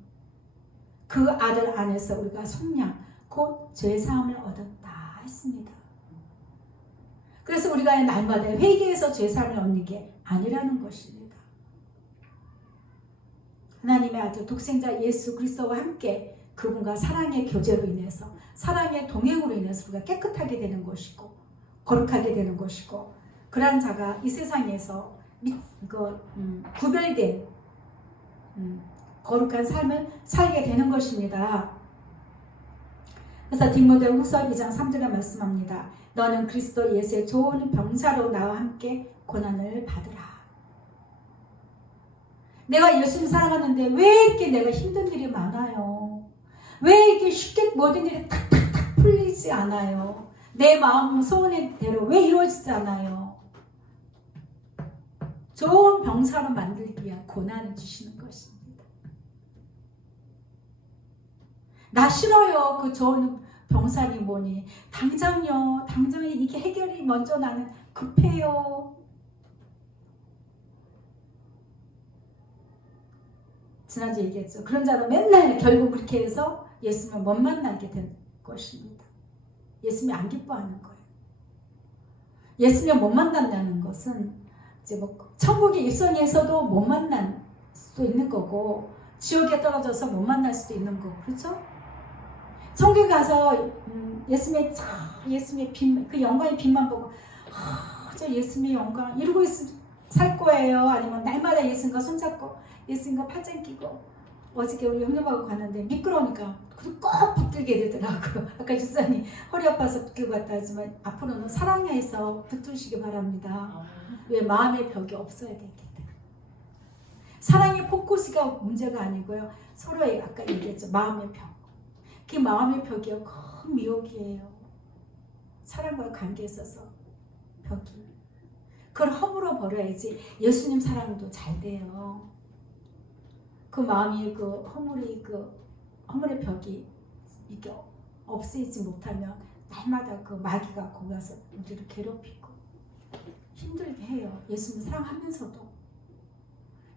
그 아들 안에서 우리가 속량 곧 죄사함을 얻었다 했습니다. 그래서 우리가 날마다 회개해서 죄사함을 얻는 게 아니라는 것입니다. 하나님의 아들 독생자 예수 그리스도와 함께 그분과 사랑의 교제로 인해서 사랑의 동행으로 인해서 우리가 깨끗하게 되는 것이고 거룩하게 되는 것이고 그러한 자가 이 세상에서 구별된 거룩한 삶을 살게 되는 것입니다. 그래서 디모데후서 2장 3절에 말씀합니다. 너는 그리스도 예수의 좋은 병사로 나와 함께 고난을 받으라. 내가 예수님 사랑하는데 왜 이렇게 내가 힘든 일이 많아요? 왜 이렇게 쉽게 모든 일이 탁탁탁 풀리지 않아요? 내 마음 소원의 대로 왜 이루어지지 않아요? 좋은 병사로 만들기 위한 고난을 주시는 것입니다. 나 싫어요. 그 좋은 병사니 뭐니. 당장에 이게 해결이 먼저 나는 급해요. 지난주에 얘기했죠. 그런 자로 맨날 결국 그렇게 해서 예수님을 못 만나게 된 것입니다. 예수님이 안 기뻐하는 거예요. 예수님을 못 만난다는 것은 이제 천국의 입성에서도 못 만날 수도 있는 거고 지옥에 떨어져서 못 만날 수도 있는 거고 그렇죠? 천국에 가서 예수님의 빛, 그 영광의 빛만 보고 저 예수님의 영광 이러고 살 거예요. 아니면 날마다 예수님과 손잡고 예수님과 팔짱 끼고 어저께 우리 형님하고 갔는데 미끄러우니까 꼭 붙들게 되더라고요. 아까 집사님 허리 아파서 붙들고 갔다 하지만 앞으로는 사랑해서 붙드시기 바랍니다. 왜 마음의 벽이 없어야 되기 때문에. 사랑의 포커스가 문제가 아니고요. 서로의 아까 얘기했죠. 마음의 벽. 그 마음의 벽이요. 큰 미혹이에요. 사랑과의 관계에 있어서 벽이. 그걸 허물어 버려야지 예수님 사랑도 잘 돼요. 그 마음이 허물의 벽이 이게 없애지 못하면 날마다 그 마귀가 거기 가서 우리를 괴롭히고 힘들게 해요. 예수님 사랑하면서도.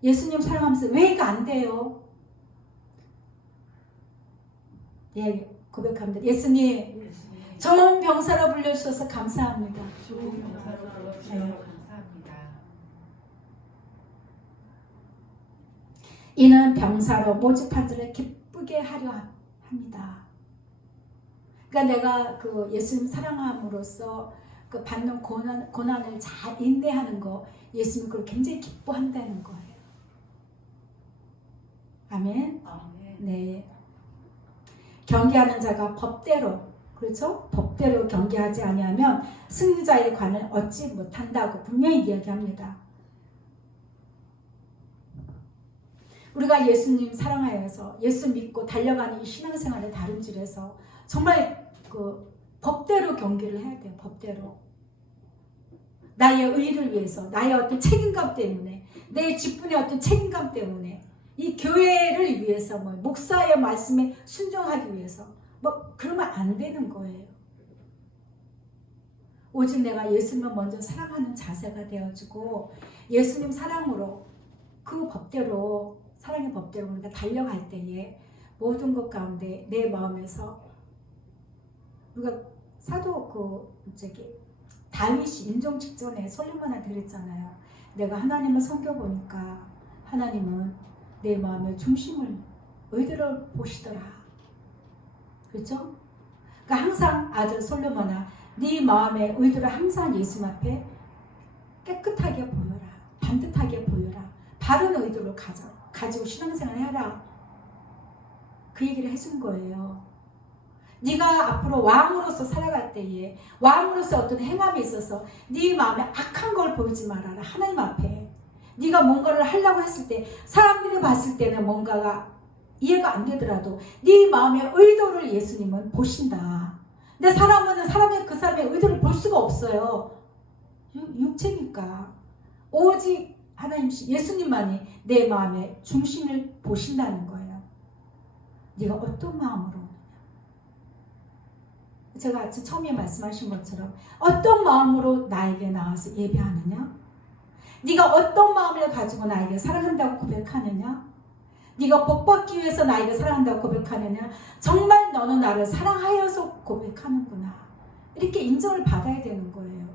예수님 사랑하면서 왜 이거 안 돼요? 예, 고백합니다. 예수님, 좋은 병사로 불려주셔서 감사합니다. 좋은 병사로 불러주셔서 감사합니다. 이는 병사로 모집한 자를 기쁘게 하려 합니다. 그러니까 내가 그 예수님 사랑함으로써 그 받는 고난을 잘 인내하는 거 예수님 그걸 굉장히 기뻐한다는 거예요. 아멘. 네. 경계하는 자가 법대로 그렇죠? 법대로 경계하지 아니하면 승리자의 관을 얻지 못한다고 분명히 이야기합니다. 우리가 예수님 사랑하여서 예수 믿고 달려가는 이 신앙생활의 다름질에서 정말 그 법대로 경계를 해야 돼요. 법대로. 나의 의를 위해서, 나의 어떤 책임감 때문에, 내 직분의 어떤 책임감 때문에, 이 교회를 위해서, 뭐 목사의 말씀에 순종하기 위해서, 뭐 그러면 안 되는 거예요. 오직 내가 예수님을 먼저 사랑하는 자세가 되어지고 예수님 사랑으로 그 법대로, 사랑의 법대로 우리가 달려갈 때에 모든 것 가운데 내 마음에서 우리가 사도 다윗이 임종 직전에 솔로몬한테 그랬잖아요. 내가 하나님을 섬겨보니까 하나님은 내 마음의 중심을 의대로 보시더라. 그렇죠? 그러니까 항상 아들 솔로몬아, 네 마음의 의도를 항상 예수님 앞에 깨끗하게 보여라. 반듯하게 보여라. 바른 의도를 가지고 신앙생활을 해라. 그 얘기를 해준 거예요. 네가 앞으로 왕으로서 살아갈 때에 왕으로서 어떤 행함에 있어서 네 마음에 악한 걸 보이지 말아라. 하나님 앞에 네가 뭔가를 하려고 했을 때 사람들이 봤을 때는 뭔가가 이해가 안 되더라도 네 마음의 의도를 예수님은 보신다. 근데 사람은 그 사람의 의도를 볼 수가 없어요. 육체니까. 오직 하나님, 예수님만이 내 마음의 중심을 보신다는 거예요. 네가 어떤 마음으로, 제가 아침 처음에 말씀하신 것처럼 어떤 마음으로 나에게 나와서 예배하느냐? 네가 어떤 마음을 가지고 나에게 사랑한다고 고백하느냐? 네가 복받기 위해서 나에게 사랑한다고 고백하느냐? 정말 너는 나를 사랑하여서 고백하는구나. 이렇게 인정을 받아야 되는 거예요.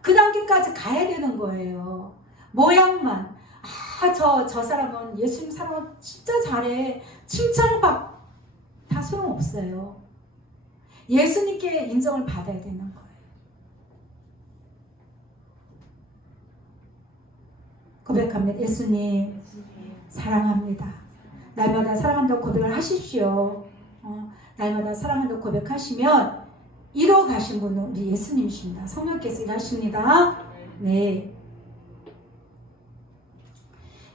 그 단계까지 가야 되는 거예요. 모양만, 저 사람은 예수님 사랑을 진짜 잘해. 칭찬을 다 소용없어요. 예수님께 인정을 받아야 되는 거예요. 고백합니다. 예수님 사랑합니다. 날마다 사랑한다고 고백을 하십시오. 날마다 사랑한다고 고백하시면 이뤄 가신 분은 우리 예수님이십니다. 성령께서 일하십니다. 네.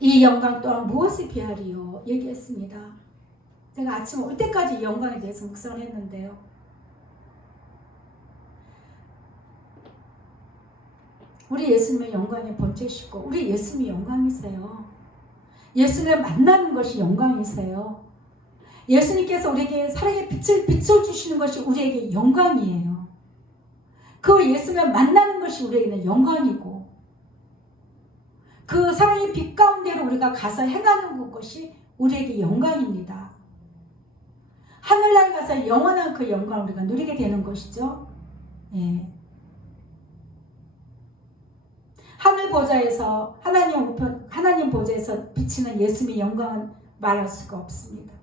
이 영광 또한 무엇을 비하리요? 얘기했습니다. 제가 아침 올 때까지 이 영광에 대해서 묵상을 했는데요. 우리 예수님의 영광의 본체시고 우리 예수님이 영광이세요. 예수님을 만나는 것이 영광이세요. 예수님께서 우리에게 사랑의 빛을 비춰주시는 것이 우리에게 영광이에요. 그 예수님을 만나는 것이 우리에게는 영광이고 그 사랑의 빛 가운데로 우리가 가서 행하는 것이 우리에게 영광입니다. 하늘나라에 가서 영원한 그 영광을 우리가 누리게 되는 것이죠. 예. 하늘 보좌에서 하나님 보좌에서 비치는 예수님의 영광은 말할 수가 없습니다.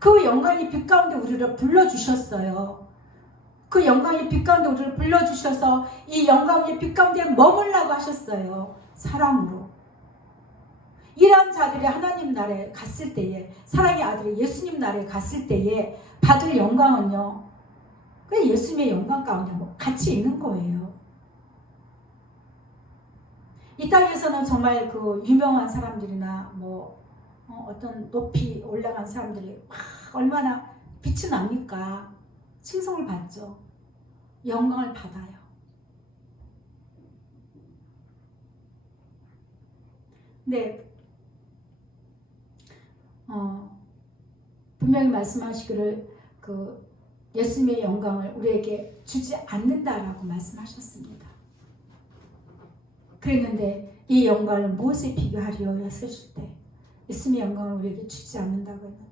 그 영광의 빛 가운데 우리를 불러주셨어요. 그 영광의 빛 가운데 우리를 불러주셔서 이 영광의 빛 가운데 머물라고 하셨어요. 사랑으로. 이런 자들이 하나님 나라에 갔을 때에, 사랑의 아들이 예수님 나라에 갔을 때에 받을 영광은요, 그 예수님의 영광 가운데 같이 있는 거예요. 이 땅에서는 정말 그 유명한 사람들이나 어떤 높이 올라간 사람들이 얼마나 빛이 납니까? 칭송을 받죠. 영광을 받아요. 근데 분명히 말씀하시기를 그 예수님의 영광을 우리에게 주지 않는다라고 말씀하셨습니다. 그랬는데 이 영광을 무엇에 비교하리요? 했을 때 예수님의 영광을 우리에게 주지 않는다고 했는데,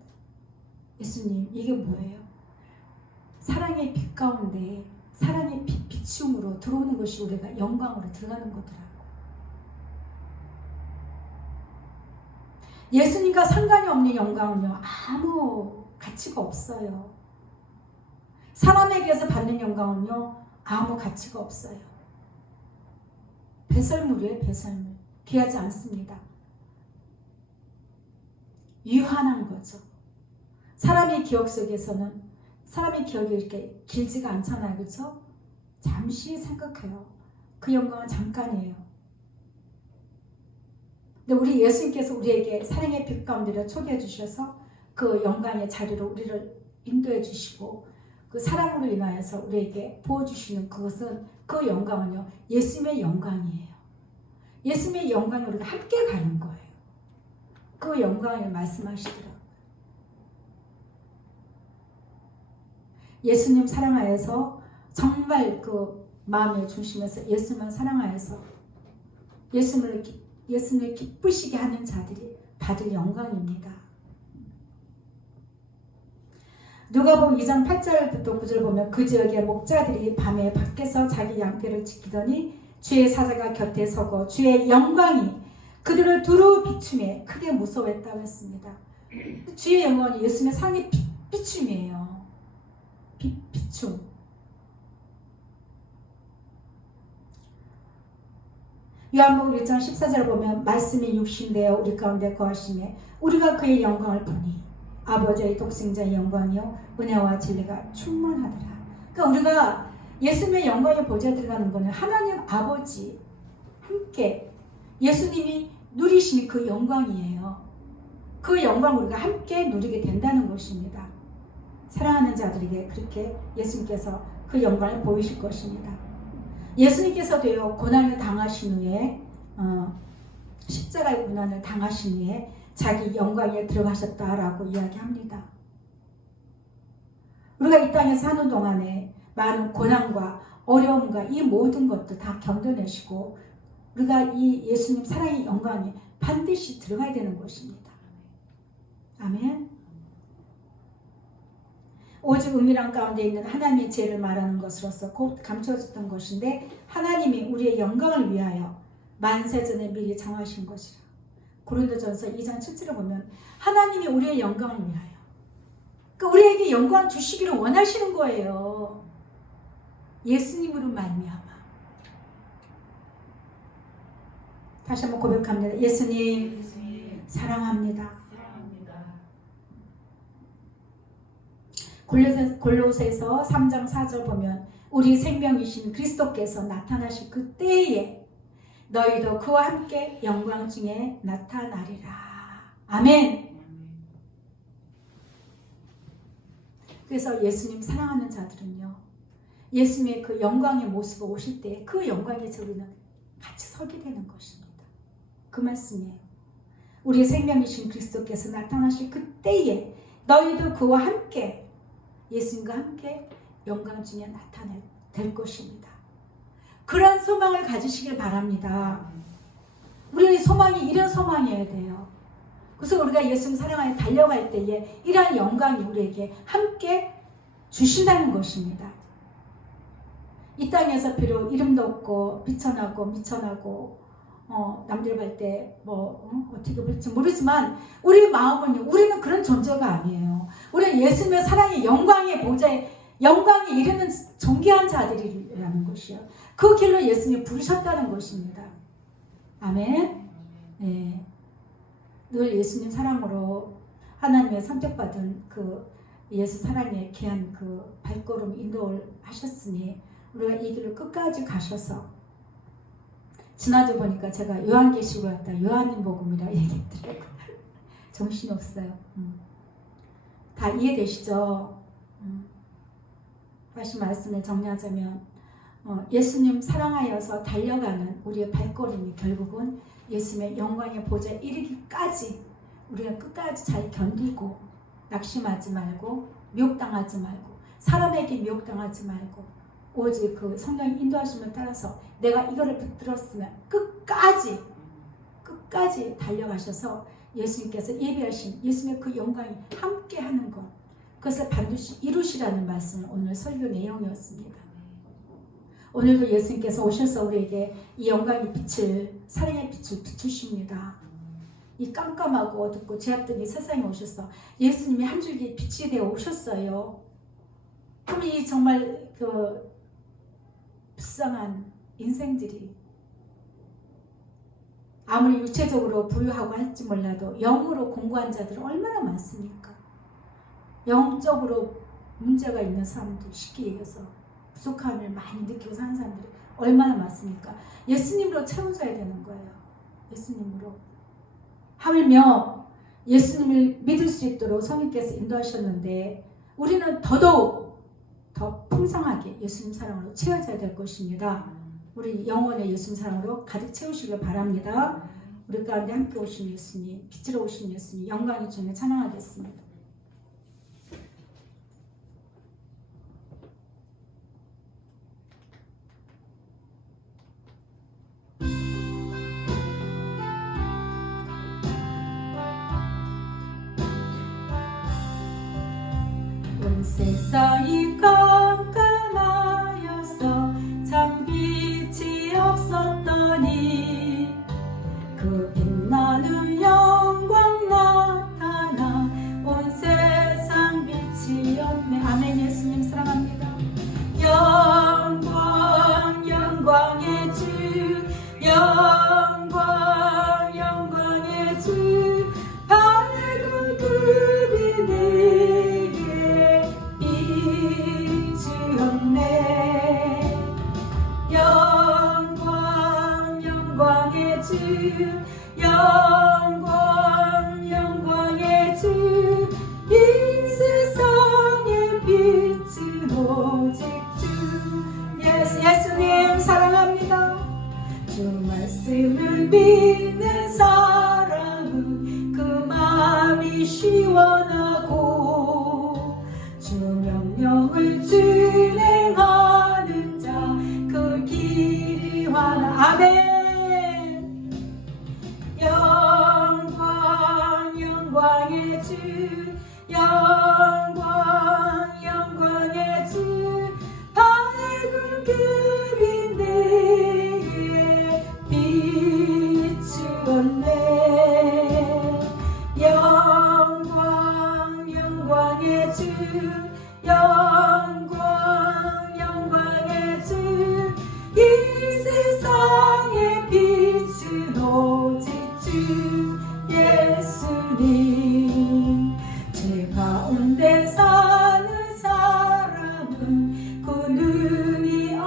예수님 이게 뭐예요? 사랑의 빛 가운데 사랑의 비춤으로 들어오는 것이 우리가 영광으로 들어가는 거더라고요. 예수님과 상관이 없는 영광은요, 아무 가치가 없어요. 사람에게서 받는 영광은요, 아무 가치가 없어요. 배설물이에요, 배설물. 귀하지 않습니다. 유한한 거죠. 사람의 기억 속에서는 사람의 기억이 이렇게 길지가 않잖아요, 그렇죠? 잠시 생각해요. 그 영광은 잠깐이에요. 근데 우리 예수님께서 우리에게 사랑의 빛 가운데로 초대해 주셔서 그 영광의 자리로 우리를 인도해 주시고 그 사랑으로 인하여서 우리에게 부어주시는 그것은 그 영광은요 예수님의 영광이에요. 예수님의 영광에 우리가 함께 가는 거예요. 그 영광을 말씀하시더라고요. 예수님 사랑하여서 정말 그 마음의 중심에서 예수님만 사랑하여서 예수님을 기쁘시게 하는 자들이 받을 영광입니다. 누가복음 2장 8절부터 9절 보면 그 지역의 목자들이 밤에 밖에서 자기 양떼를 지키더니 주의 사자가 곁에 서고 주의 영광이 그들을 두루 비추매 크게 무서워했다고 했습니다. 주의 영광이 예수님의 상의 비춤이에요. 비춤. 요한복음 1장 14절을 보면 말씀이 육신되어 우리 가운데 거하시매 우리가 그의 영광을 보니 아버지의 독생자의 영광이요 은혜와 진리가 충만하더라. 그러니까 우리가 예수님의 영광의 보좌에 들어가는 것은 하나님 아버지 함께 예수님이 누리시는 그 영광이에요. 그 영광을 우리가 함께 누리게 된다는 것입니다. 사랑하는 자들에게 그렇게 예수님께서 그 영광을 보이실 것입니다. 예수님께서도요 고난을 당하신 후에 십자가의 고난을 당하신 후에 자기 영광에 들어가셨다라고 이야기합니다. 우리가 이 땅에서 사는 동안에 많은 고난과 어려움과 이 모든 것도 다 견뎌내시고 우리가 이 예수님 사랑의 영광에 반드시 들어가야 되는 것입니다. 아멘. 오직 은밀한 가운데 있는 하나님의 지혜를 말하는 것으로서 곧 감춰졌던 것인데 하나님이 우리의 영광을 위하여 만세전에 미리 정하신 것이라. 고린도전서 2장 7절을 보면 하나님이 우리의 영광을 위하여 그러니까 우리에게 영광 주시기를 원하시는 거예요. 예수님으로 말미암아. 다시 한번 고백합니다. 예수님 사랑합니다. 골로새서 3장 4절 보면 우리 생명이신 그리스도께서 나타나실 그 때에 너희도 그와 함께 영광 중에 나타나리라. 아멘. 그래서 예수님 사랑하는 자들은요 예수님의 그 영광의 모습을 오실 때 그 영광에서 우리는 같이 서게 되는 것입니다. 그 말씀이에요. 우리의 생명이신 그리스도께서 나타나실 그 때에 너희도 그와 함께 예수님과 함께 영광 중에 나타낼 것입니다. 그런 소망을 가지시길 바랍니다. 우리의 소망이 이런 소망이어야 돼요. 그래서 우리가 예수님 사랑하여 달려갈 때에 이러한 영광이 우리에게 함께 주신다는 것입니다. 이 땅에서 비록 이름도 없고 비천하고 미천하고 남들 볼 때 어떻게 볼지 모르지만 우리 마음은 우리는 그런 존재가 아니에요. 우리는 예수님의 사랑의 영광의 보좌에 영광에 이르는 존귀한 자들이라는 것이요. 그 길로 예수님이 부르셨다는 것입니다. 아멘. 네. 늘 예수님 사랑으로 하나님의 선택받은 그 예수 사랑의 귀한 그 발걸음 인도를 하셨으니 우리가 이 길을 끝까지 가셔서 지난주 보니까 제가 요한계시록을 갖다 요한복음이라 얘기했더라고요. 정신없어요. 다 이해되시죠? 다시 말씀을 정리하자면 예수님 사랑하여서 달려가는 우리의 발걸음이 결국은 예수님의 영광의 보좌에 이르기까지 우리가 끝까지 잘 견디고 낙심하지 말고 미혹당하지 말고 사람에게 미혹당하지 말고 오직 그 성령의 인도하심을 따라서 내가 이거를 붙들었으면 끝까지 달려가셔서 예수님께서 예비하신 예수님의 그 영광이 함께하는 것 그것을 반드시 이루시라는 말씀을 오늘 설교 내용이었습니다. 오늘도 예수님께서 오셔서 우리에게 이 영광의 빛을 사랑의 빛을 비추십니다. 이 깜깜하고 어둡고 죄악된 이 세상에 오셔서 예수님이 한 줄기 빛이 되어 오셨어요. 그럼 이 정말 그 불쌍한 인생들이 아무리 육체적으로 부유하고 할지 몰라도 영으로 공부한 자들은 얼마나 많습니까? 영적으로 문제가 있는 사람들 쉽게 얘기해서 부족함을 많이 느끼고 사는 사람들이 얼마나 많습니까? 예수님으로 채워져야 되는 거예요. 예수님으로. 하물며 예수님을 믿을 수 있도록 성령께서 인도하셨는데 우리는 더더욱 더 풍성하게 예수님 사랑으로 채워져야 될 것입니다. 우리 영혼의 예수님 사랑으로 가득 채우시길 바랍니다. 우리 가운데 함께 오신 예수님, 빛으로 오신 예수님, 영광의 주님을 찬양하겠습니다. 온 세상이 깜깜하여서 참 빛이 없었더니 그 빛나는 영광 나타나 온 세상 빛이었네. 아멘. 예수님 사랑합니다. 영광 영광의 주, 영광 영광의 주, 밝은 그 빛에 비추었네. 영광 영광의 주, 영광 영광의 주, 이 세상의 빛은 오직 주. 예수님 사랑합니다. 주 말씀을 믿는 사람은 그 마음이 시원하고 주 명령을 준행하는 자 그 길이 환하. 아멘. 영광 영광의 주, 영광 영광의 주, 밝은 그 빛 내게 비추었네. 영광 영광의 주, 영광 영광의 주, 이 세상의 빛은 오직 주 예수님. 죄 가운데 사는 사람은 그 눈이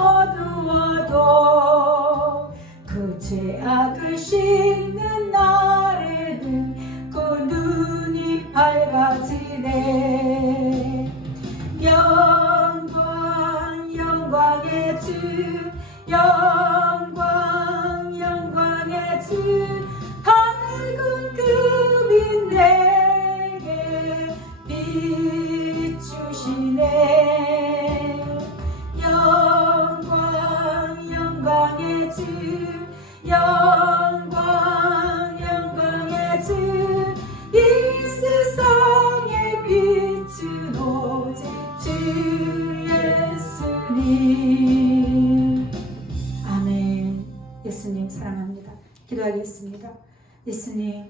어두워도 그 죄악을 씻는 날에는 그 눈이 밝아지네. 영광 영광의 주, 영광 영광의 주, 밝은 그 빛 내게 비추시네. 영광 영광의 주, 영광 영광의 주, 이 세상의 빛은 오직 주 예수님. 아멘. 예수님 사랑합니다. 기도하겠습니다. 예수님,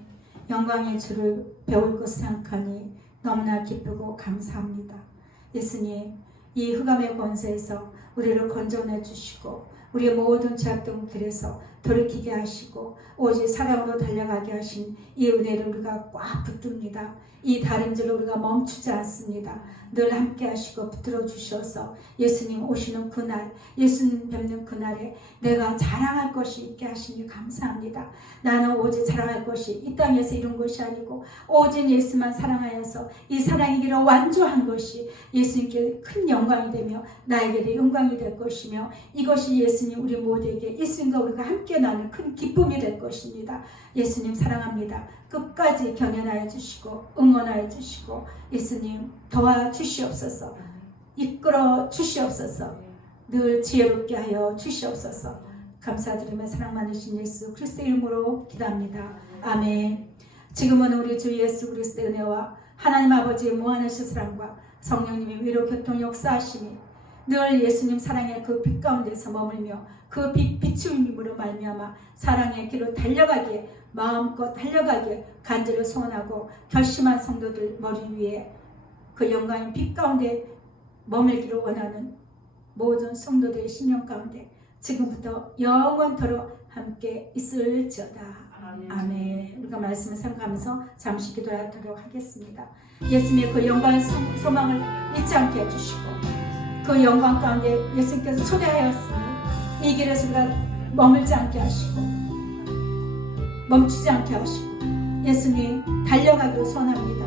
영광의 주를 배울 것을 생각하니 너무나 기쁘고 감사합니다. 예수님, 이 흑암의 권세에서 우리를 건져내 주시고 우리의 모든 죄악된 길에서 돌이키게 하시고 오직 사랑으로 달려가게 하신 이 은혜를 우리가 꽉 붙듭니다. 이 다림질을 우리가 멈추지 않습니다. 늘 함께 하시고 붙들어 주셔서 예수님 오시는 그날, 예수님 뵙는 그날에 내가 자랑할 것이 있게 하시니 감사합니다. 나는 오직 자랑할 것이 이 땅에서 이룬 것이 아니고 오직 예수만 사랑하여서 이 사랑의 길을 완주한 것이 예수님께 큰 영광이 되며 나에게도 영광이 될 것이며 이것이 예수님 우리 모두에게 예수님과 우리가 함께 나는 큰 기쁨이 될 것입니다. 예수님 사랑합니다. 끝까지 경연하여 주시고 응원하여 주시고 예수님 도와주시옵소서. 이끌어 주시옵소서. 늘 지혜롭게 하여 주시옵소서. 감사드리며 사랑 많으신 예수 그리스도의 이름으로 기도합니다. 아멘. 지금은 우리 주 예수 그리스도의 은혜와 하나님 아버지의 무한하신 사랑과 성령님의 위로 교통 역사하심이 늘 예수님 사랑의 그 빛 가운데서 머물며 그 비추임으로 말미암아 사랑의 길로 달려가기에 마음껏 달려가기에 간절히 소원하고 결심한 성도들 머리 위에 그 영광의 빛 가운데 머물기를 원하는 모든 성도들의 심령 가운데 지금부터 영원토록 함께 있을지어다. 아멘. 우리가 말씀을 생각하면서 잠시 기도하도록 하겠습니다. 예수님의 그 영광의 소망을 잊지 않게 해주시고 그 영광 가운데 예수님께서 초대하였으니 이 길에서 우리가 머물지 않게 하시고 멈추지 않게 하시고 예수님 달려가기로 소원합니다.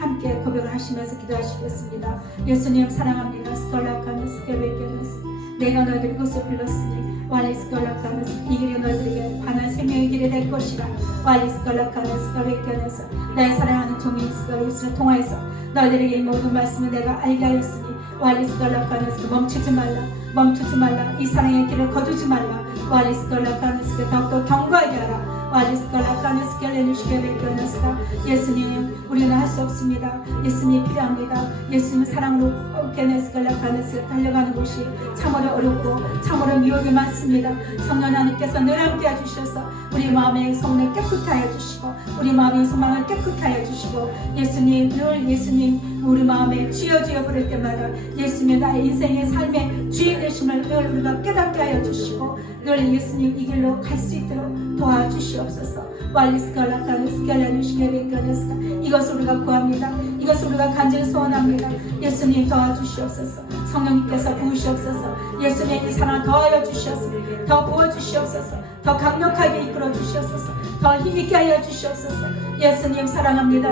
함께 고백을 하시면서 기도하시겠습니다. 예수님 사랑합니다. 스콜라카네스 게베게네스 내가 너희들 이곳에 불렀으니 와리스콜라카네스 이 길이 너희들에게 관한 생명의 길이 될 것이라. 와리스콜라카네스 게베게네스 나의 사랑하는 종이 이스라엘을 통하여서 너희들에게 이 모든 말씀을 내가 알게 하였으니 와리스콜라카네스 멈추지 말라. 이 사랑의 길을 거두지 말라. 와리스콜라카네스 더욱더 경고하게 하라. 와리스콜라카네스 겔레누시게베게네스가 예수님 우리는 할 수 없습니다. 예수님이 필요합니다. 예수님 사랑으로 게네스콜라카네스 달려가는 곳이 참으로 어렵고 참으로 미혹이 많습니다. 성령 하나님께서 늘 함께 해주셔서 우리 마음의 성을 깨끗게 하여 주시고 우리 마음의 소망을 깨끗게 하여 주시고 예수님 늘 예수님 우리 마음에 주여 부를 때마다 예수님 나의 인생의 삶의 주인 되심을 늘 우리가 깨닫게 하여 주시고 늘 예수님 이 길로 갈 수 있도록 도와주시옵소서. 와리스콜라카네스 겔레누시게베게네스가 이것을 우리가 구합니다. 이것을 우리가 간절히 소원합니다. 예수님 도와주시옵소서. 성령님께서 부으시옵소서. 예수님 이 사랑 더하여 주시옵소서. 더 부어주시옵소서. 더 강력하게 이끌어 주시옵소서. 더 힘있게 하여 주시옵소서. 예수님 사랑합니다.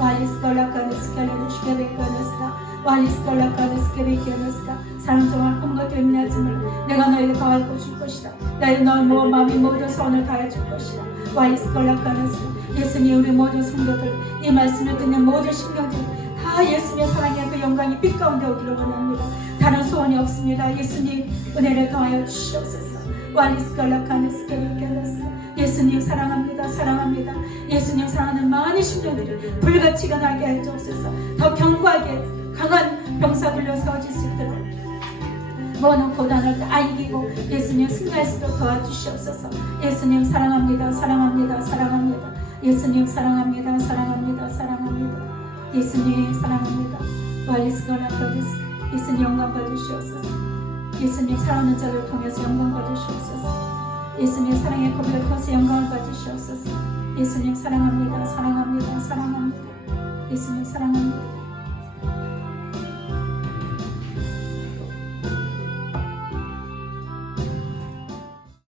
와리스콜라카네스 겔레누시게베게네스가 와리스콜라카네스 게베게네스가 사랑 정말 아무것도 의미하지 말라. 내가 너에게 더할 줄 것이다. 나의 너의 마음이 모든 소원을 다해 줄 것이다. 와리스콜라카네스 예수님 우리 모든 성도들 이 말씀을 듣는 모든 신령들 다 예수님의 사랑의 그 영광이 빛 가운데 오기를 원합니다. 다른 소원이 없습니다. 예수님 은혜를 더하여 주시옵소서. 와리스콜라카네스 게베게네스 예수님 사랑합니다. 예수님 사랑하는 많은 신령들이 불같이 일어나게 해 주옵소서. 더 견고하게 강한 병사들로 세워질 수 있도록 모든 고난을 다 이기고 예수님 승리할 수 있도록 도와주시옵소서. 예수님 사랑합니다. 예수님 사랑합니다. 예수님 사랑합니다. 와리스콜라카네스 예수님 영광 받으시옵소서. 예수님 사랑하는 자를 통해서 영광 받으시옵소서. 예수님 사랑의 고백을 통해서 영광을 받으시옵소서. 예수님 사랑합니다. 예수님 사랑합니다.